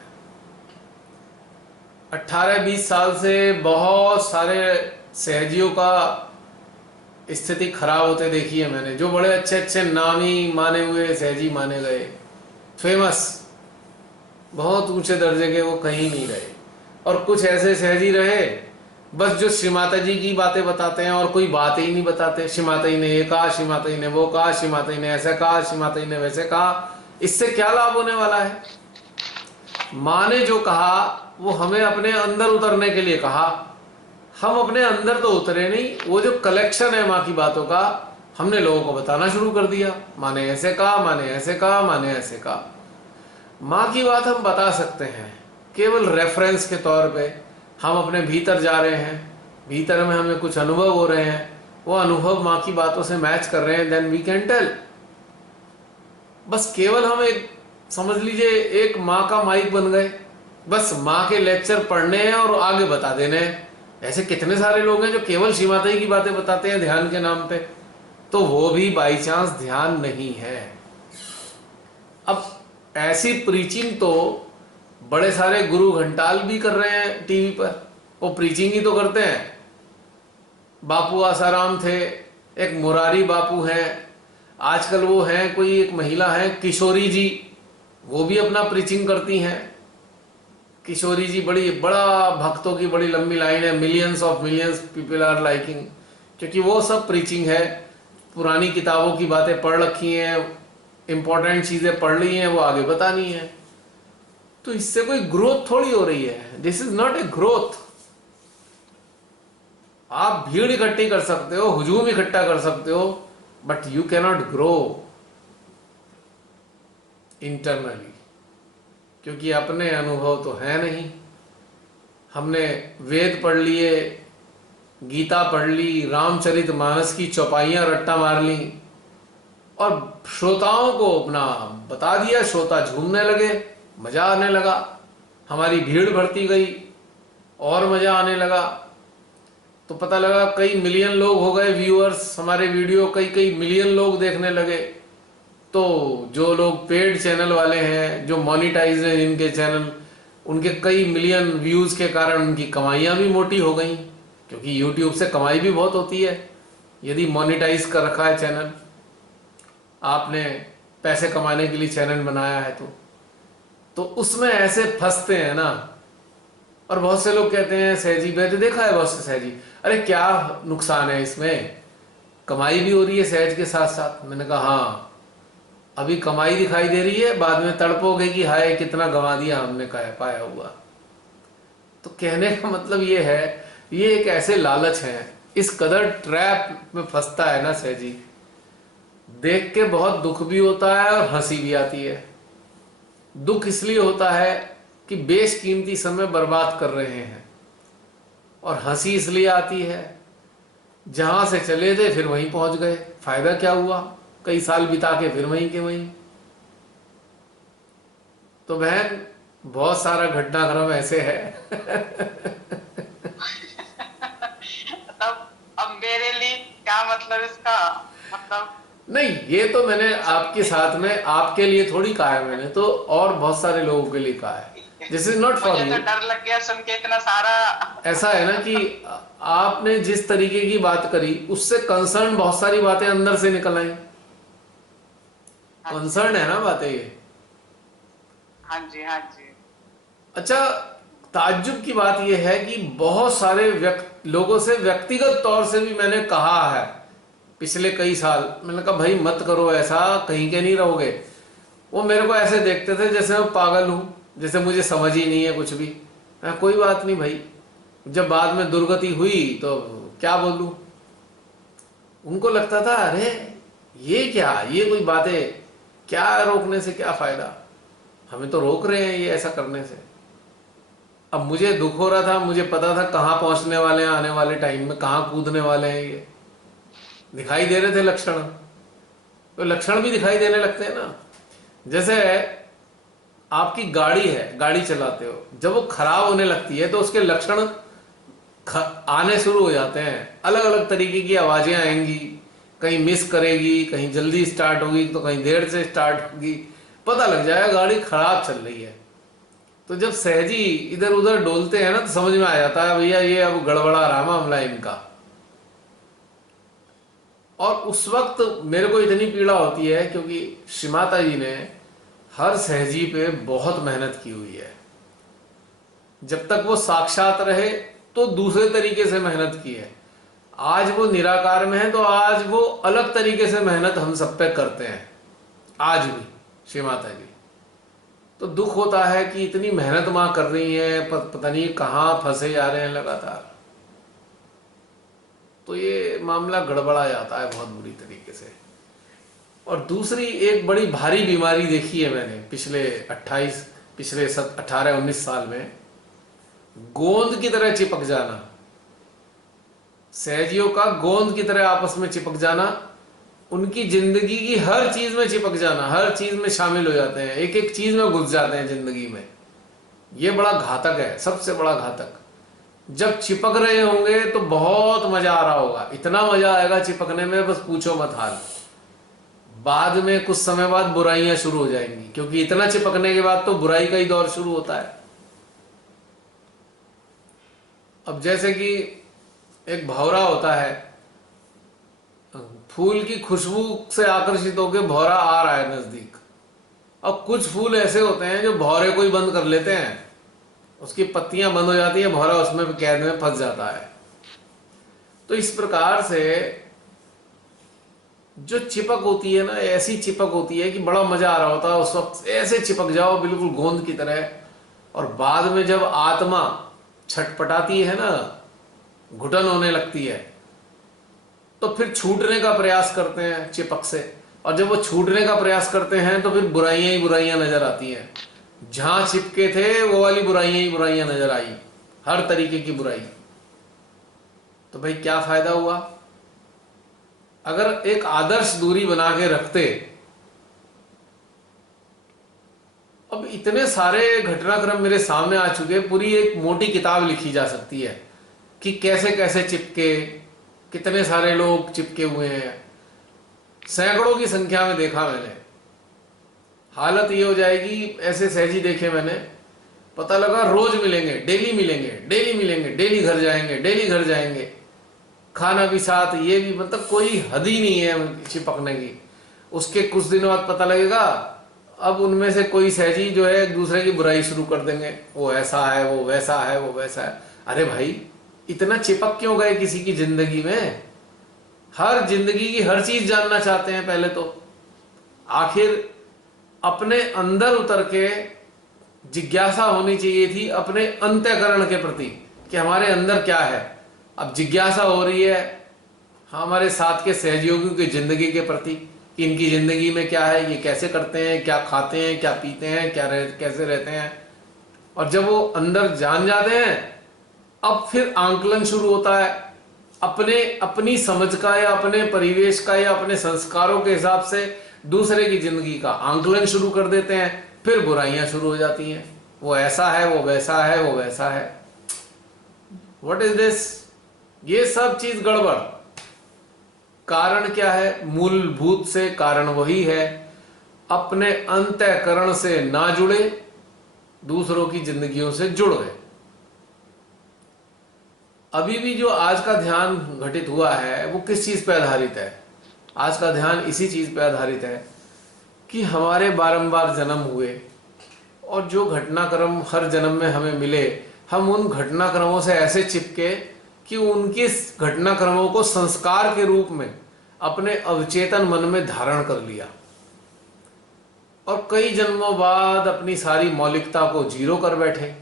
18-20 साल से बहुत सारे सहजियों का स्थिति खराब होते देखी है मैंने। जो बड़े अच्छे अच्छे नामी माने हुए सहजी माने गए, फेमस, बहुत ऊंचे दर्जे के, वो कहीं नहीं रहे। और कुछ ऐसे सहजी रहे बस जो श्री माता जी की बातें बताते हैं और कोई बात ही नहीं बताते। श्री माता जी ने ये कहा, श्री माता जी ने वो कहा, श्री माता जी ने ऐसा कहा, श्री माता जी ने वैसे कहा। इससे क्या लाभ होने वाला है? माँ ने जो कहा वो हमें अपने अंदर उतरने के लिए कहा, हम अपने अंदर तो उतरे नहीं, वो जो कलेक्शन है माँ की बातों का हमने लोगों को बताना शुरू कर दिया। माँ ने ऐसे कहा, माँ ने ऐसे कहा, माँ ने ऐसे कहा। माँ की बात हम बता सकते हैं केवल रेफरेंस के तौर पे। हम अपने भीतर जा रहे हैं, भीतर में हमें कुछ अनुभव हो रहे हैं, वो अनुभव माँ की बातों से मैच कर रहे हैं, देन वी कैन टेल। बस केवल हम एक, समझ लीजिए, एक माँ का माइक बन गए, बस माँ के लेक्चर पढ़ने हैं और आगे बता देने हैं। ऐसे कितने सारे लोग हैं जो केवल श्री माता जी की बातें बताते हैं ध्यान के नाम पे, तो वो भी बाई चांस ध्यान नहीं है। अब ऐसी प्रीचिंग तो बड़े सारे गुरु घंटाल भी कर रहे हैं टीवी पर, वो प्रीचिंग ही तो करते हैं। बापू आसाराम थे, एक मुरारी बापू हैं, आजकल वो हैं, कोई एक महिला है किशोरी जी, वो भी अपना प्रीचिंग करती हैं। किशोरी जी बड़ा भक्तों की बड़ी लंबी लाइन है, millions of millions people are liking, क्योंकि वो सब प्रीचिंग है। पुरानी किताबों की बातें पढ़ रखी हैं, इंपॉर्टेंट चीजें पढ़ ली हैं, वो आगे बतानी है। तो इससे कोई ग्रोथ थोड़ी हो रही है। This is not a growth. आप भीड़ इकट्ठी कर सकते हो, हुजूम इकट्ठा कर सकते हो, but you cannot grow internally, क्योंकि अपने अनुभव तो है नहीं। हमने वेद पढ़ लिए, गीता पढ़ ली, रामचरितमानस की चौपाइयां रट्टा मार ली और श्रोताओं को अपना बता दिया। श्रोता झूमने लगे, मजा आने लगा, हमारी भीड़ बढ़ती गई और मजा आने लगा। तो पता लगा कई मिलियन लोग हो गए व्यूअर्स, हमारे वीडियो कई मिलियन लोग देखने लगे। तो जो लोग पेड चैनल वाले हैं, जो मोनिटाइज हैं जिनके चैनल, उनके कई मिलियन व्यूज के कारण उनकी कमाइयां भी मोटी हो गई, क्योंकि यूट्यूब से कमाई भी बहुत होती है यदि मोनिटाइज कर रखा है चैनल, आपने पैसे कमाने के लिए चैनल बनाया है तो उसमें ऐसे फंसते हैं ना। और बहुत से लोग कहते हैं सहजी, मैंने देखा है बहुत से सहजी, अरे क्या नुकसान है इसमें, कमाई भी हो रही है सहज के साथ साथ। मैंने कहा हाँ, अभी कमाई दिखाई दे रही है, बाद में तड़पोगे कि हाय कितना गंवा दिया हमने पाया हुआ। तो कहने का मतलब ये है, ये एक ऐसे लालच है, इस कदर ट्रैप में फंसता है ना सहजी, देख के बहुत दुख भी होता है और हंसी भी आती है। दुख इसलिए होता है कि बेशकीमती समय बर्बाद कर रहे हैं, और हंसी इसलिए आती है जहां से चले थे फिर वहीं पहुंच गए, फायदा क्या हुआ, कई साल बिता के फिर वहीं के वहीं। तो बहन बहुत सारा घटनाक्रम ऐसे है। अब मेरे लिए क्या मतलब इसका मतलब नहीं, ये तो मैंने आपके साथ में आपके लिए थोड़ी कहा है, मैंने तो और बहुत सारे लोगों के लिए कहा है। This is not for you. डर लग गया सुन के इतना सारा। ऐसा है ना कि आपने जिस तरीके की बात करी उससे कंसर्न बहुत सारी बातें अंदर से निकल आई। कंसर्न है ना बातें ये। हाँ जी हाँ जी। अच्छा, ताज्जुब की बात यह है कि बहुत सारे लोगों से व्यक्तिगत तौर से भी मैंने कहा है पिछले कई साल, मैंने कहा भाई मत करो ऐसा, कहीं के नहीं रहोगे। वो मेरे को ऐसे देखते थे जैसे मैं पागल हूं, जैसे मुझे समझ ही नहीं है कुछ भी। कोई बात नहीं भाई, जब बाद में दुर्गति हुई तो क्या बोलूं। उनको लगता था अरे ये क्या, ये कोई बातें, क्या रोकने से क्या फायदा, हमें तो रोक रहे हैं ये ऐसा करने से। अब मुझे दुख हो रहा था, मुझे पता था कहाँ पहुंचने वाले हैं, आने वाले टाइम में कहाँ कूदने वाले हैं। ये दिखाई दे रहे थे लक्षण, तो लक्षण भी दिखाई देने लगते हैं ना। जैसे आपकी गाड़ी है, गाड़ी चलाते हो, जब वो खराब होने लगती है तो उसके लक्षण आने शुरू हो जाते हैं। अलग अलग तरीके की आवाजें आएंगी, कहीं मिस करेगी, कहीं जल्दी स्टार्ट होगी तो कहीं देर से स्टार्ट होगी, पता लग जाएगा गाड़ी खराब चल रही है। तो जब सहजी इधर उधर डोलते हैं ना तो समझ में आ जाता है भैया ये अब गड़बड़ा रहा मामला इनका। और उस वक्त मेरे को इतनी पीड़ा होती है क्योंकि श्रीमाता जी ने हर सहजी पे बहुत मेहनत की हुई है। जब तक वो साक्षात रहे तो दूसरे तरीके से मेहनत की है, आज वो निराकार में है तो आज वो अलग तरीके से मेहनत हम सब पे करते हैं आज भी श्रीमाता जी। तो दुख होता है कि इतनी मेहनत मां कर रही है, पता नहीं कहां फंसे जा रहे हैं लगातार। तो ये मामला गड़बड़ा जाता है बहुत बुरी तरीके से। और दूसरी एक बड़ी भारी बीमारी देखी है मैंने पिछले 18-19 साल में, गोंद की तरह चिपक जाना, सहजियों का गोंद की तरह आपस में चिपक जाना, उनकी जिंदगी की हर चीज में चिपक जाना, हर चीज में शामिल हो जाते हैं, एक एक चीज में घुस जाते हैं जिंदगी में। ये बड़ा घातक है, सबसे बड़ा घातक। जब चिपक रहे होंगे तो बहुत मजा आ रहा होगा, इतना मजा आएगा चिपकने में बस पूछो मत हाल। बाद में कुछ समय बाद बुराइयां शुरू हो जाएंगी, क्योंकि इतना चिपकने के बाद तो बुराई का ही दौर शुरू होता है। अब जैसे कि एक भौरा होता है, फूल की खुशबू से आकर्षित होकर भौरा आ रहा है नजदीक। अब कुछ फूल ऐसे होते हैं जो भौरे को ही बंद कर लेते हैं, उसकी पत्तियां बंद हो जाती हैं, भौरा उसमें कैद में फंस जाता है। तो इस प्रकार से जो चिपक होती है ना, ऐसी चिपक होती है कि बड़ा मजा आ रहा होता है उस वक्त, ऐसे चिपक जाओ बिल्कुल गोंद की तरह। और बाद में जब आत्मा छटपटाती है ना, घुटन होने लगती है, तो फिर छूटने का प्रयास करते हैं चिपक से। और जब वो छूटने का प्रयास करते हैं तो फिर बुराइयां ही बुराइयां नजर आती हैं। जहां चिपके थे वो वाली बुराइयां ही बुराइयां नजर आई, हर तरीके की बुराई। तो भाई क्या फायदा हुआ? अगर एक आदर्श दूरी बना के रखते। अब इतने सारे घटनाक्रम मेरे सामने आ चुके, पूरी एक मोटी किताब लिखी जा सकती है कि कैसे कैसे चिपके, कितने सारे लोग चिपके हुए हैं, सैकड़ों की संख्या में देखा मैंने। हालत ये हो जाएगी, ऐसे सहजी देखे मैंने, पता लगा रोज मिलेंगे, डेली मिलेंगे, डेली मिलेंगे, डेली घर जाएंगे, डेली घर जाएंगे, खाना भी साथ, ये भी, मतलब कोई हद ही नहीं है चिपकने की। उसके कुछ दिनों बाद पता लगेगा अब उनमें से कोई सहजी जो है एक दूसरे की बुराई शुरू कर देंगे, वो ऐसा है, वो वैसा है, वो वैसा है। अरे भाई इतना चिपक क्यों गए किसी की जिंदगी में? हर जिंदगी की हर चीज जानना चाहते हैं पहले तो। आखिर अपने अंदर उतर के जिज्ञासा होनी चाहिए थी अपने अंतःकरण के प्रति कि हमारे अंदर क्या है। अब जिज्ञासा हो रही है हमारे साथ के सहयोगियों की जिंदगी के प्रति कि इनकी जिंदगी में क्या है, ये कैसे करते हैं, क्या खाते हैं, क्या पीते हैं, कैसे रहते हैं। और जब वो अंदर जान जाते हैं अब फिर आंकलन शुरू होता है, अपनी समझ का या अपने परिवेश का या अपने संस्कारों के हिसाब से दूसरे की जिंदगी का आंकलन शुरू कर देते हैं। फिर बुराइयां शुरू हो जाती हैं, वो ऐसा है, वो वैसा है, वो वैसा है। What is this? ये सब चीज गड़बड़। कारण क्या है? मूलभूत से कारण वही है, अपने अंतःकरण से ना जुड़े, दूसरों की जिंदगियों से जुड़ गए। अभी भी जो आज का ध्यान घटित हुआ है वो किस चीज पर आधारित है? आज का ध्यान इसी चीज पर आधारित है कि हमारे बारंबार जन्म हुए और जो घटनाक्रम हर जन्म में हमें मिले, हम उन घटनाक्रमों से ऐसे चिपके कि उनके घटनाक्रमों को संस्कार के रूप में अपने अवचेतन मन में धारण कर लिया और कई जन्मों बाद अपनी सारी मौलिकता को जीरो कर बैठे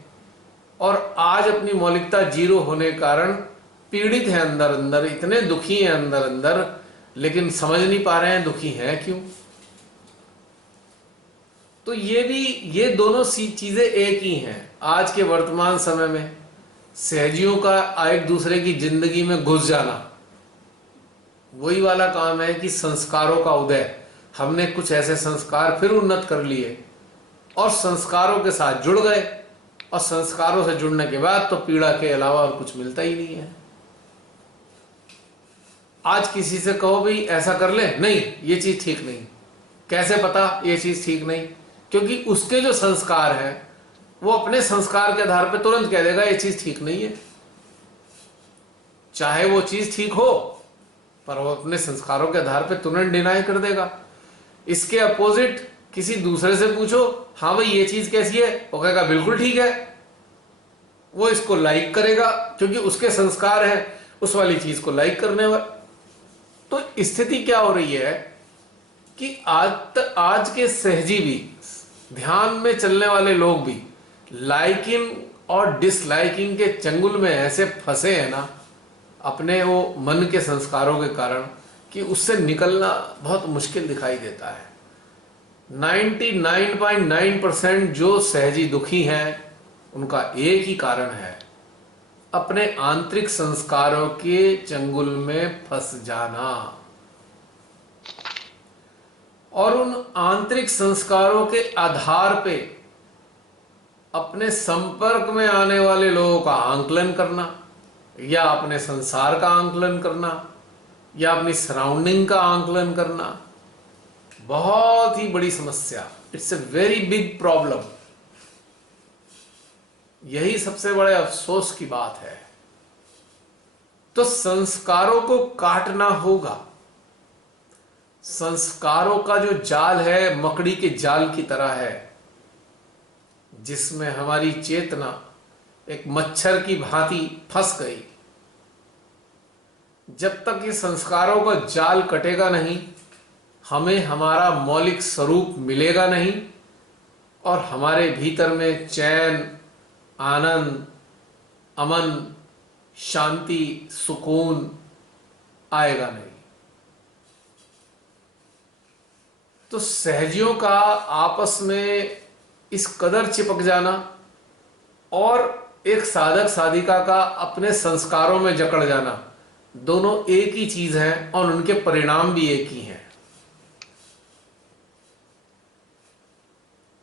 और आज अपनी मौलिकता जीरो होने के कारण पीड़ित है अंदर अंदर, इतने दुखी हैं अंदर अंदर, लेकिन समझ नहीं पा रहे हैं दुखी हैं क्यों। तो ये दोनों चीजें एक ही हैं। आज के वर्तमान समय में सहजियों का एक दूसरे की जिंदगी में घुस जाना वही वाला काम है कि संस्कारों का उदय। हमने कुछ ऐसे संस्कार फिर उन्नत कर लिए और संस्कारों के साथ जुड़ गए और संस्कारों से जुड़ने के बाद तो पीड़ा के अलावा और कुछ मिलता ही नहीं है। आज किसी से कहो भाई ऐसा कर ले, नहीं ये चीज ठीक नहीं। कैसे पता ये चीज ठीक नहीं? क्योंकि उसके जो संस्कार है वो अपने संस्कार के आधार पर तुरंत कह देगा ये चीज ठीक नहीं है, चाहे वो चीज ठीक हो, पर वो अपने संस्कारों के आधार पर तुरंत डिनाई कर देगा। इसके अपोजिट किसी दूसरे से पूछो, हाँ भाई ये चीज कैसी है, वो कहेगा बिल्कुल ठीक है। वो इसको लाइक करेगा क्योंकि उसके संस्कार है उस वाली चीज को लाइक करने वाला। तो स्थिति क्या हो रही है कि आज के सहजी भी, ध्यान में चलने वाले लोग भी लाइकिंग और डिसलाइकिंग के चंगुल में ऐसे फंसे हैं ना अपने वो मन के संस्कारों के कारण कि उससे निकलना बहुत मुश्किल दिखाई देता है। 99.9% जो सहजी दुखी हैं उनका एक ही कारण है, अपने आंतरिक संस्कारों के चंगुल में फंस जाना। और उन आंतरिक संस्कारों के आधार पे अपने संपर्क में आने वाले लोगों का आंकलन करना या अपने संसार का आंकलन करना या अपनी सराउंडिंग का आंकलन करना बहुत ही बड़ी समस्या। It's a very big problem. यही सबसे बड़े अफसोस की बात है। तो संस्कारों को काटना होगा। संस्कारों का जो जाल है मकड़ी के जाल की तरह है, जिसमें हमारी चेतना एक मच्छर की भांति फंस गई। जब तक ये संस्कारों का जाल कटेगा नहीं, हमें हमारा मौलिक स्वरूप मिलेगा नहीं और हमारे भीतर में चैन, आनंद, अमन, शांति, सुकून आएगा नहीं। तो सहजियों का आपस में इस कदर चिपक जाना और एक साधक साधिका का अपने संस्कारों में जकड़ जाना, दोनों एक ही चीज है और उनके परिणाम भी एक ही हैं।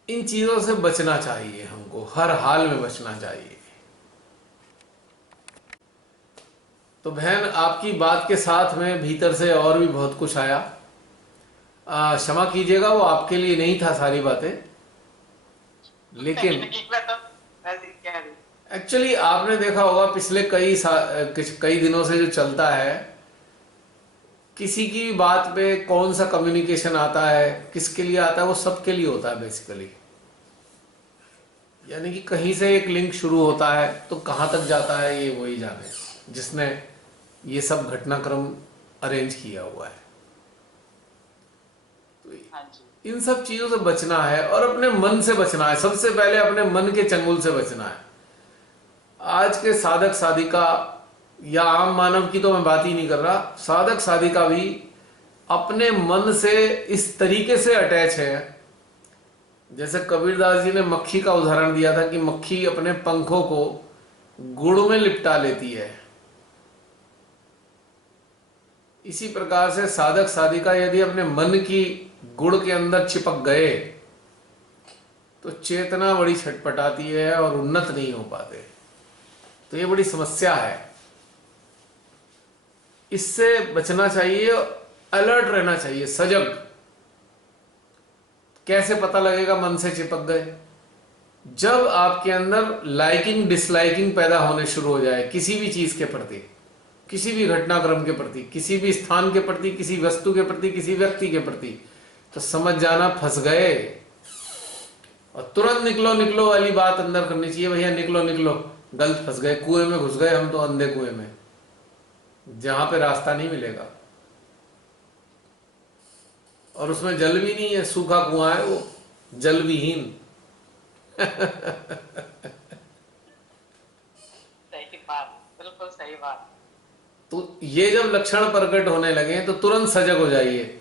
इन चीजों से बचना चाहिए, हमको हर हाल में बचना चाहिए। तो बहन, आपकी बात के साथ में भीतर से और भी बहुत कुछ आया। क्षमा कीजिएगा, वो आपके लिए नहीं था सारी बातें, लेकिन एक्चुअली आपने देखा होगा पिछले कई दिनों से जो चलता है, किसी की बात पे कौन सा कम्युनिकेशन आता है, किसके लिए आता है, वो सबके लिए होता है बेसिकली। यानी कि कहीं से एक लिंक शुरू होता है तो कहाँ तक जाता है ये वही जाने, जिसने ये सब घटनाक्रम अरेंज किया हुआ है। तो इन सब चीजों से बचना है और अपने मन से बचना है। सबसे पहले अपने मन के चंगुल से बचना है। आज के साधक साधिका या आम मानव की तो मैं बात ही नहीं कर रहा, साधक साधिका भी अपने मन से इस तरीके से अटैच है। जैसे कबीरदास जी ने मक्खी का उदाहरण दिया था कि मक्खी अपने पंखों को गुड़ में लिपटा लेती है। इसी प्रकार से साधक साधिका यदि अपने मन की गुड़ के अंदर चिपक गए तो चेतना बड़ी छटपटाती है और उन्नत नहीं हो पाते। तो ये बड़ी समस्या है, इससे बचना चाहिए, अलर्ट रहना चाहिए, सजग। कैसे पता लगेगा मन से चिपक गए? जब आपके अंदर लाइकिंग डिसलाइकिंग पैदा होने शुरू हो जाए किसी भी चीज के प्रति, किसी भी घटनाक्रम के प्रति, किसी भी स्थान के प्रति, किसी वस्तु के प्रति, किसी व्यक्ति के प्रति, तो समझ जाना फंस गए। और तुरंत निकलो निकलो वाली बात अंदर करनी चाहिए, भैया निकलो निकलो, गलत फंस गए, कुएं में घुस गए हम तो, अंधे कुएं में, जहां पे रास्ता नहीं मिलेगा। और उसमें जल भी नहीं है, सूखा कुआं है वो, जल विहीन। सही बात, बिल्कुल सही बात। तो ये जब लक्षण प्रकट होने लगे तो तुरंत सजग हो जाइए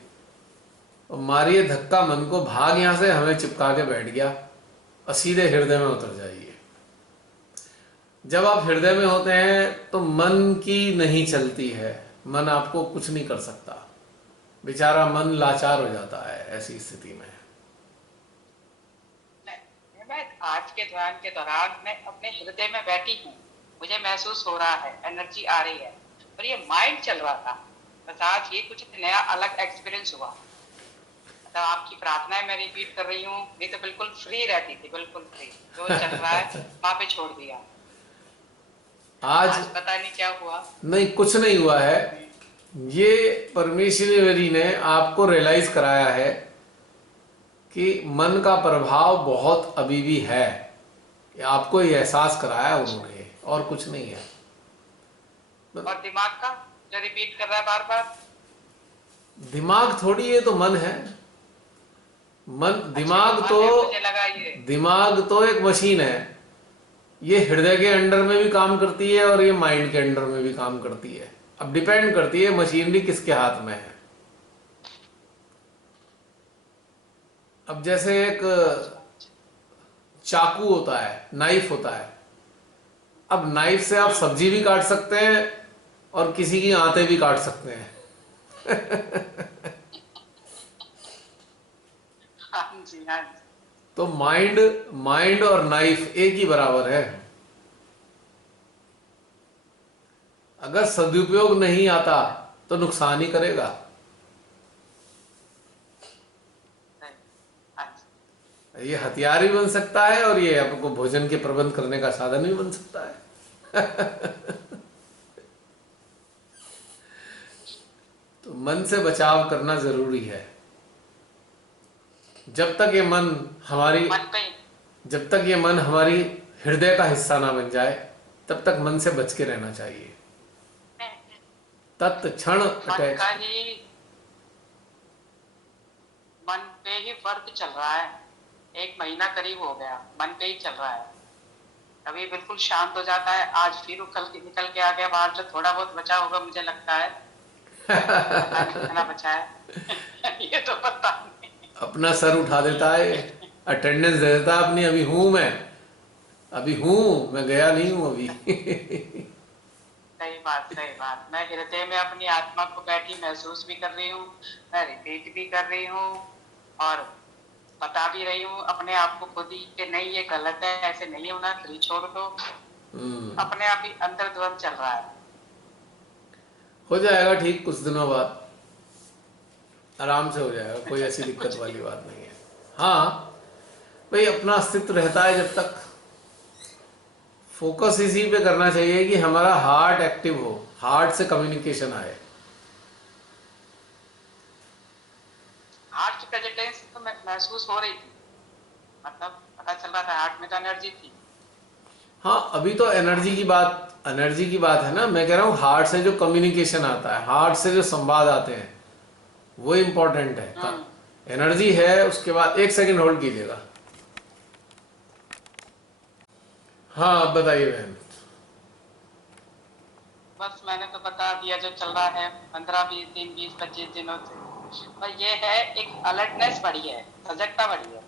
और मारिए धक्का मन को, भाग यहां से, हमें चिपका के बैठ गया, और सीधे हृदय में उतर जाइए। जब आप हृदय में होते हैं तो मन की नहीं चलती है, मन आपको कुछ नहीं कर सकता, बेचारा मन लाचार हो जाता है ऐसी स्थिति में। मैं आज के दौरान मैं अपने हृदय में बैठी हूँ, मुझे महसूस हो रहा है, एनर्जी आ रही है, और ये माइंड चल रहा था। बस आज ये कुछ नया अलग एक्सपीरियंस हुआ। मतलब आपकी प्रार्थनाएं मैं रिपीट कर रही हूँ, नहीं तो बिल्कुल फ्री रहती थी, बिल्कुल फ्री, जो चल रहा है वहां पे छोड़ दिया। आज पता नहीं क्या हुआ। नहीं, कुछ नहीं हुआ है, ये परमेश्वरी ने आपको रियलाइज कराया है कि मन का प्रभाव बहुत अभी भी है, आपको ये एहसास कराया उन्होंने, और कुछ नहीं है। और दिमाग का जो रिपीट कर रहा है बार बार, दिमाग थोड़ी, ये तो मन है। मन, दिमाग मन तो है, मुझे लगा ये दिमाग तो एक मशीन है, ये हृदय के अंडर में भी काम करती है और ये माइंड के अंडर में भी काम करती है। अब डिपेंड करती है मशीनरी किसके हाथ में है। अब जैसे एक चाकू होता है, नाइफ होता है, अब नाइफ से आप सब्जी भी काट सकते हैं और किसी की आंतें भी काट सकते हैं। हाँ जी, हाँ जी। तो माइंड और नाइफ एक ही बराबर है। अगर सदुपयोग नहीं आता तो नुकसान ही करेगा। ये हथियार भी बन सकता है और ये आपको भोजन के प्रबंध करने का साधन भी बन सकता है। तो मन से बचाव करना जरूरी है। जब तक ये मन हमारी हृदय का हिस्सा ना बन जाए, तब तक मन से बच के रहना चाहिए। तत्क्षण अटैच, मन पे ही वर्क चल रहा है, 1 महीना करीब हो गया, मन पे ही चल रहा है। कभी बिल्कुल शांत हो जाता है, आज फिर निकल के आ गया बाहर, जो थोड़ा बहुत बचा होगा मुझे लगता है। कितना बचा है ये तो पता नहीं। अपना सर उठा देता है, अटेंडेंस दे देता है अपनी, अभी हूं मैं गया नहीं हूं अभी। सही बात। मैं हृदय में अपनी आत्मा को बैठी महसूस भी कर रही हूँ, मैं रिपीट भी कर रही हूँ और बता भी रही हूँ अपने आप को खुद ही कि नहीं ये गलत है, ऐसे नहीं होना, फिर छोड़ दो। अपने आप ही अंदर द्वंद चल रहा है। हो जाएगा ठीक, कुछ दिनों बाद आराम से हो जाएगा, कोई ऐसी दिक्कत वाली बात नहीं है। हाँ भाई, अपना अस्तित्व रहता है जब तक। फोकस इसी पे करना चाहिए कि हमारा हार्ट एक्टिव हो, हार्ट से कम्युनिकेशन आए। हार्ट की प्रेजेंटेंस तो महसूस हो रही थी, मतलब पता चल रहा था हार्ट में तो एनर्जी थी। हाँ, अभी तो एनर्जी की बात है ना। मैं कह रहा हूँ हार्ट से जो कम्युनिकेशन आता है, हार्ट से जो संवाद आते हैं, वो इम्पोर्टेंट है। एनर्जी है, उसके बाद 1 सेकंड होल्ड कीजिएगा। हाँ बताइए बहन। बस मैंने तो बता दिया जो चल रहा है 15-20 दिन, 20-25 दिनों से। और ये है एक अलर्टनेस बढ़ी है, सजगता बढ़ी है।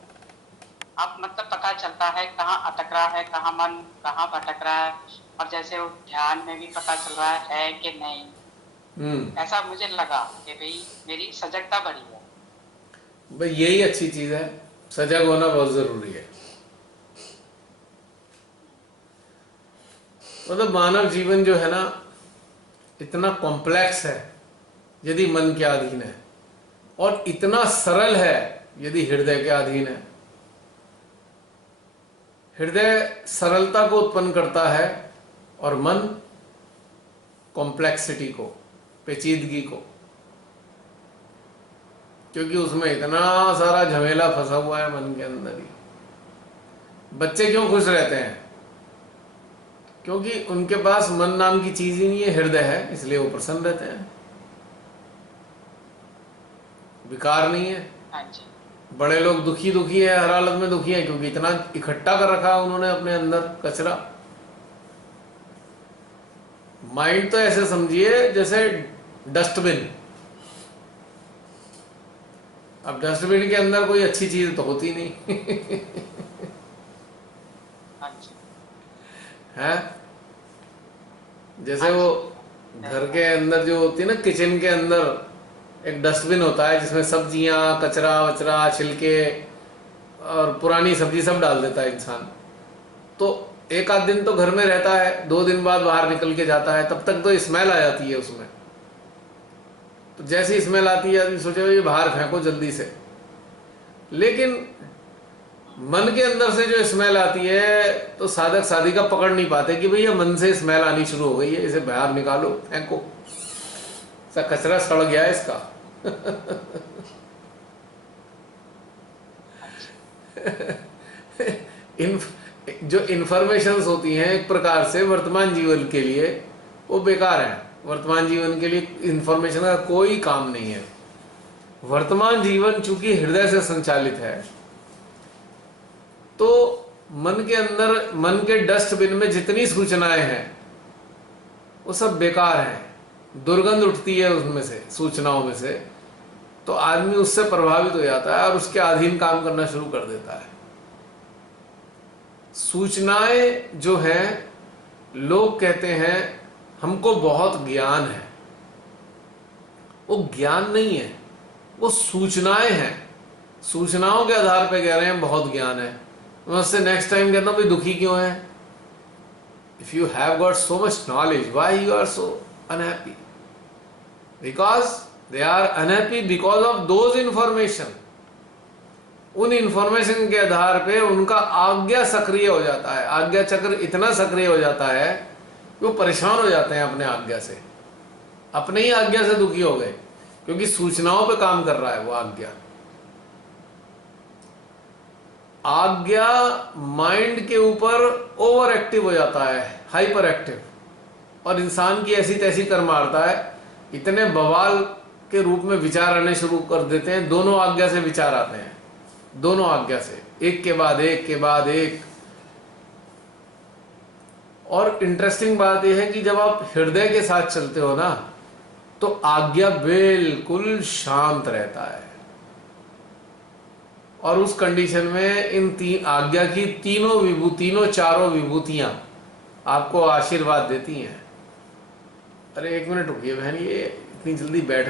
अब मतलब पता चलता है कहाँ अटक रहा है, कहाँ मन कहाँ भटक रहा है, और जैसे वो ध्यान में भी पता चल रहा है कि नहीं। ऐसा मुझे लगा कि भाई मेरी सजगता बढ़ी है। भाई यही अच्छी चीज है, सजग होना बहुत जरूरी है। मतलब मानव जीवन जो है ना, इतना कॉम्प्लेक्स है यदि मन के अधीन है, और इतना सरल है यदि हृदय के अधीन है। हृदय सरलता को उत्पन्न करता है और मन कॉम्प्लेक्सिटी को, पेचीदगी को, क्योंकि उसमें इतना सारा झमेला फंसा हुआ है मन के अंदर ही। बच्चे क्यों खुश रहते हैं? क्योंकि उनके पास मन नाम की चीज ही नहीं है, हृदय है, इसलिए वो प्रसन्न रहते हैं, विकार नहीं है। हाँ जी। बड़े लोग दुखी दुखी है, हर हालत में दुखी है, क्योंकि इतना इकट्ठा कर रखा है उन्होंने अपने अंदर कचरा। माइंड तो ऐसे समझिए जैसे डस्टबिन। अब डस्टबिन के अंदर कोई अच्छी चीज तो होती नहीं हाँ जी। है। जैसे वो घर के अंदर जो होती है ना, किचन के अंदर एक डस्टबिन होता है जिसमें सब्जियां, कचरा वचरा, छिलके और पुरानी सब्जी सब डाल देता है इंसान। तो एक आध दिन तो घर में रहता है, 2 दिन बाद बाहर निकल के जाता है, तब तक तो स्मेल आ जाती है उसमें। तो जैसी स्मेल आती है आदमी सोचे ये बाहर फेंको जल्दी से, लेकिन मन के अंदर से जो स्मेल आती है तो साधक साधिका पकड़ नहीं पाते कि भैया मन से स्मेल आनी शुरू हो गई है, इसे बाहर निकालो, फेंको, सा कचरा सड़ गया है इसका जो इन्फॉर्मेशंस होती हैं एक प्रकार से वर्तमान जीवन के लिए वो बेकार है। वर्तमान जीवन के लिए इन्फॉर्मेशन का कोई काम नहीं है। वर्तमान जीवन चूंकि हृदय से संचालित है, तो मन के अंदर, मन के डस्टबिन में जितनी सूचनाएं हैं वो सब बेकार हैं, दुर्गंध उठती है उसमें से, सूचनाओं में से, तो आदमी उससे प्रभावित हो जाता है और उसके अधीन काम करना शुरू कर देता है। सूचनाएं जो हैं, लोग कहते हैं हमको बहुत ज्ञान है, वो ज्ञान नहीं है, वो सूचनाएं हैं। सूचनाओं के आधार पे कह रहे हैं बहुत ज्ञान है। मैं उससे नेक्स्ट टाइम कहता हूं भाई दुखी क्यों है? If you have got so much knowledge, why you are so unhappy? Because they are unhappy because of those information. उन इंफॉर्मेशन के आधार पे उनका आज्ञा सक्रिय हो जाता है, आज्ञा चक्र इतना सक्रिय हो जाता है कि वो परेशान हो जाते हैं अपने आज्ञा से, अपने ही आज्ञा से दुखी हो गए, क्योंकि सूचनाओं पे काम कर रहा है वो आज्ञा। आज्ञा माइंड के ऊपर ओवर एक्टिव हो जाता है, हाइपर एक्टिव, और इंसान की ऐसी तैसी कर मारता है, इतने बवाल के रूप में विचार आने शुरू कर देते हैं। दोनों आज्ञा से विचार आते हैं, दोनों आज्ञा से, एक के बाद एक के बाद एक। और इंटरेस्टिंग बात यह है कि जब आप हृदय के साथ चलते हो ना, तो आज्ञा बिल्कुल शांत रहता है, और उस कंडीशन में इन तीन आज्ञा की तीनों चारों विभूतियां आपको आशीर्वाद देती हैं। अरे 1 मिनट रुकिए बहन, ये इतनी जल्दी बैठ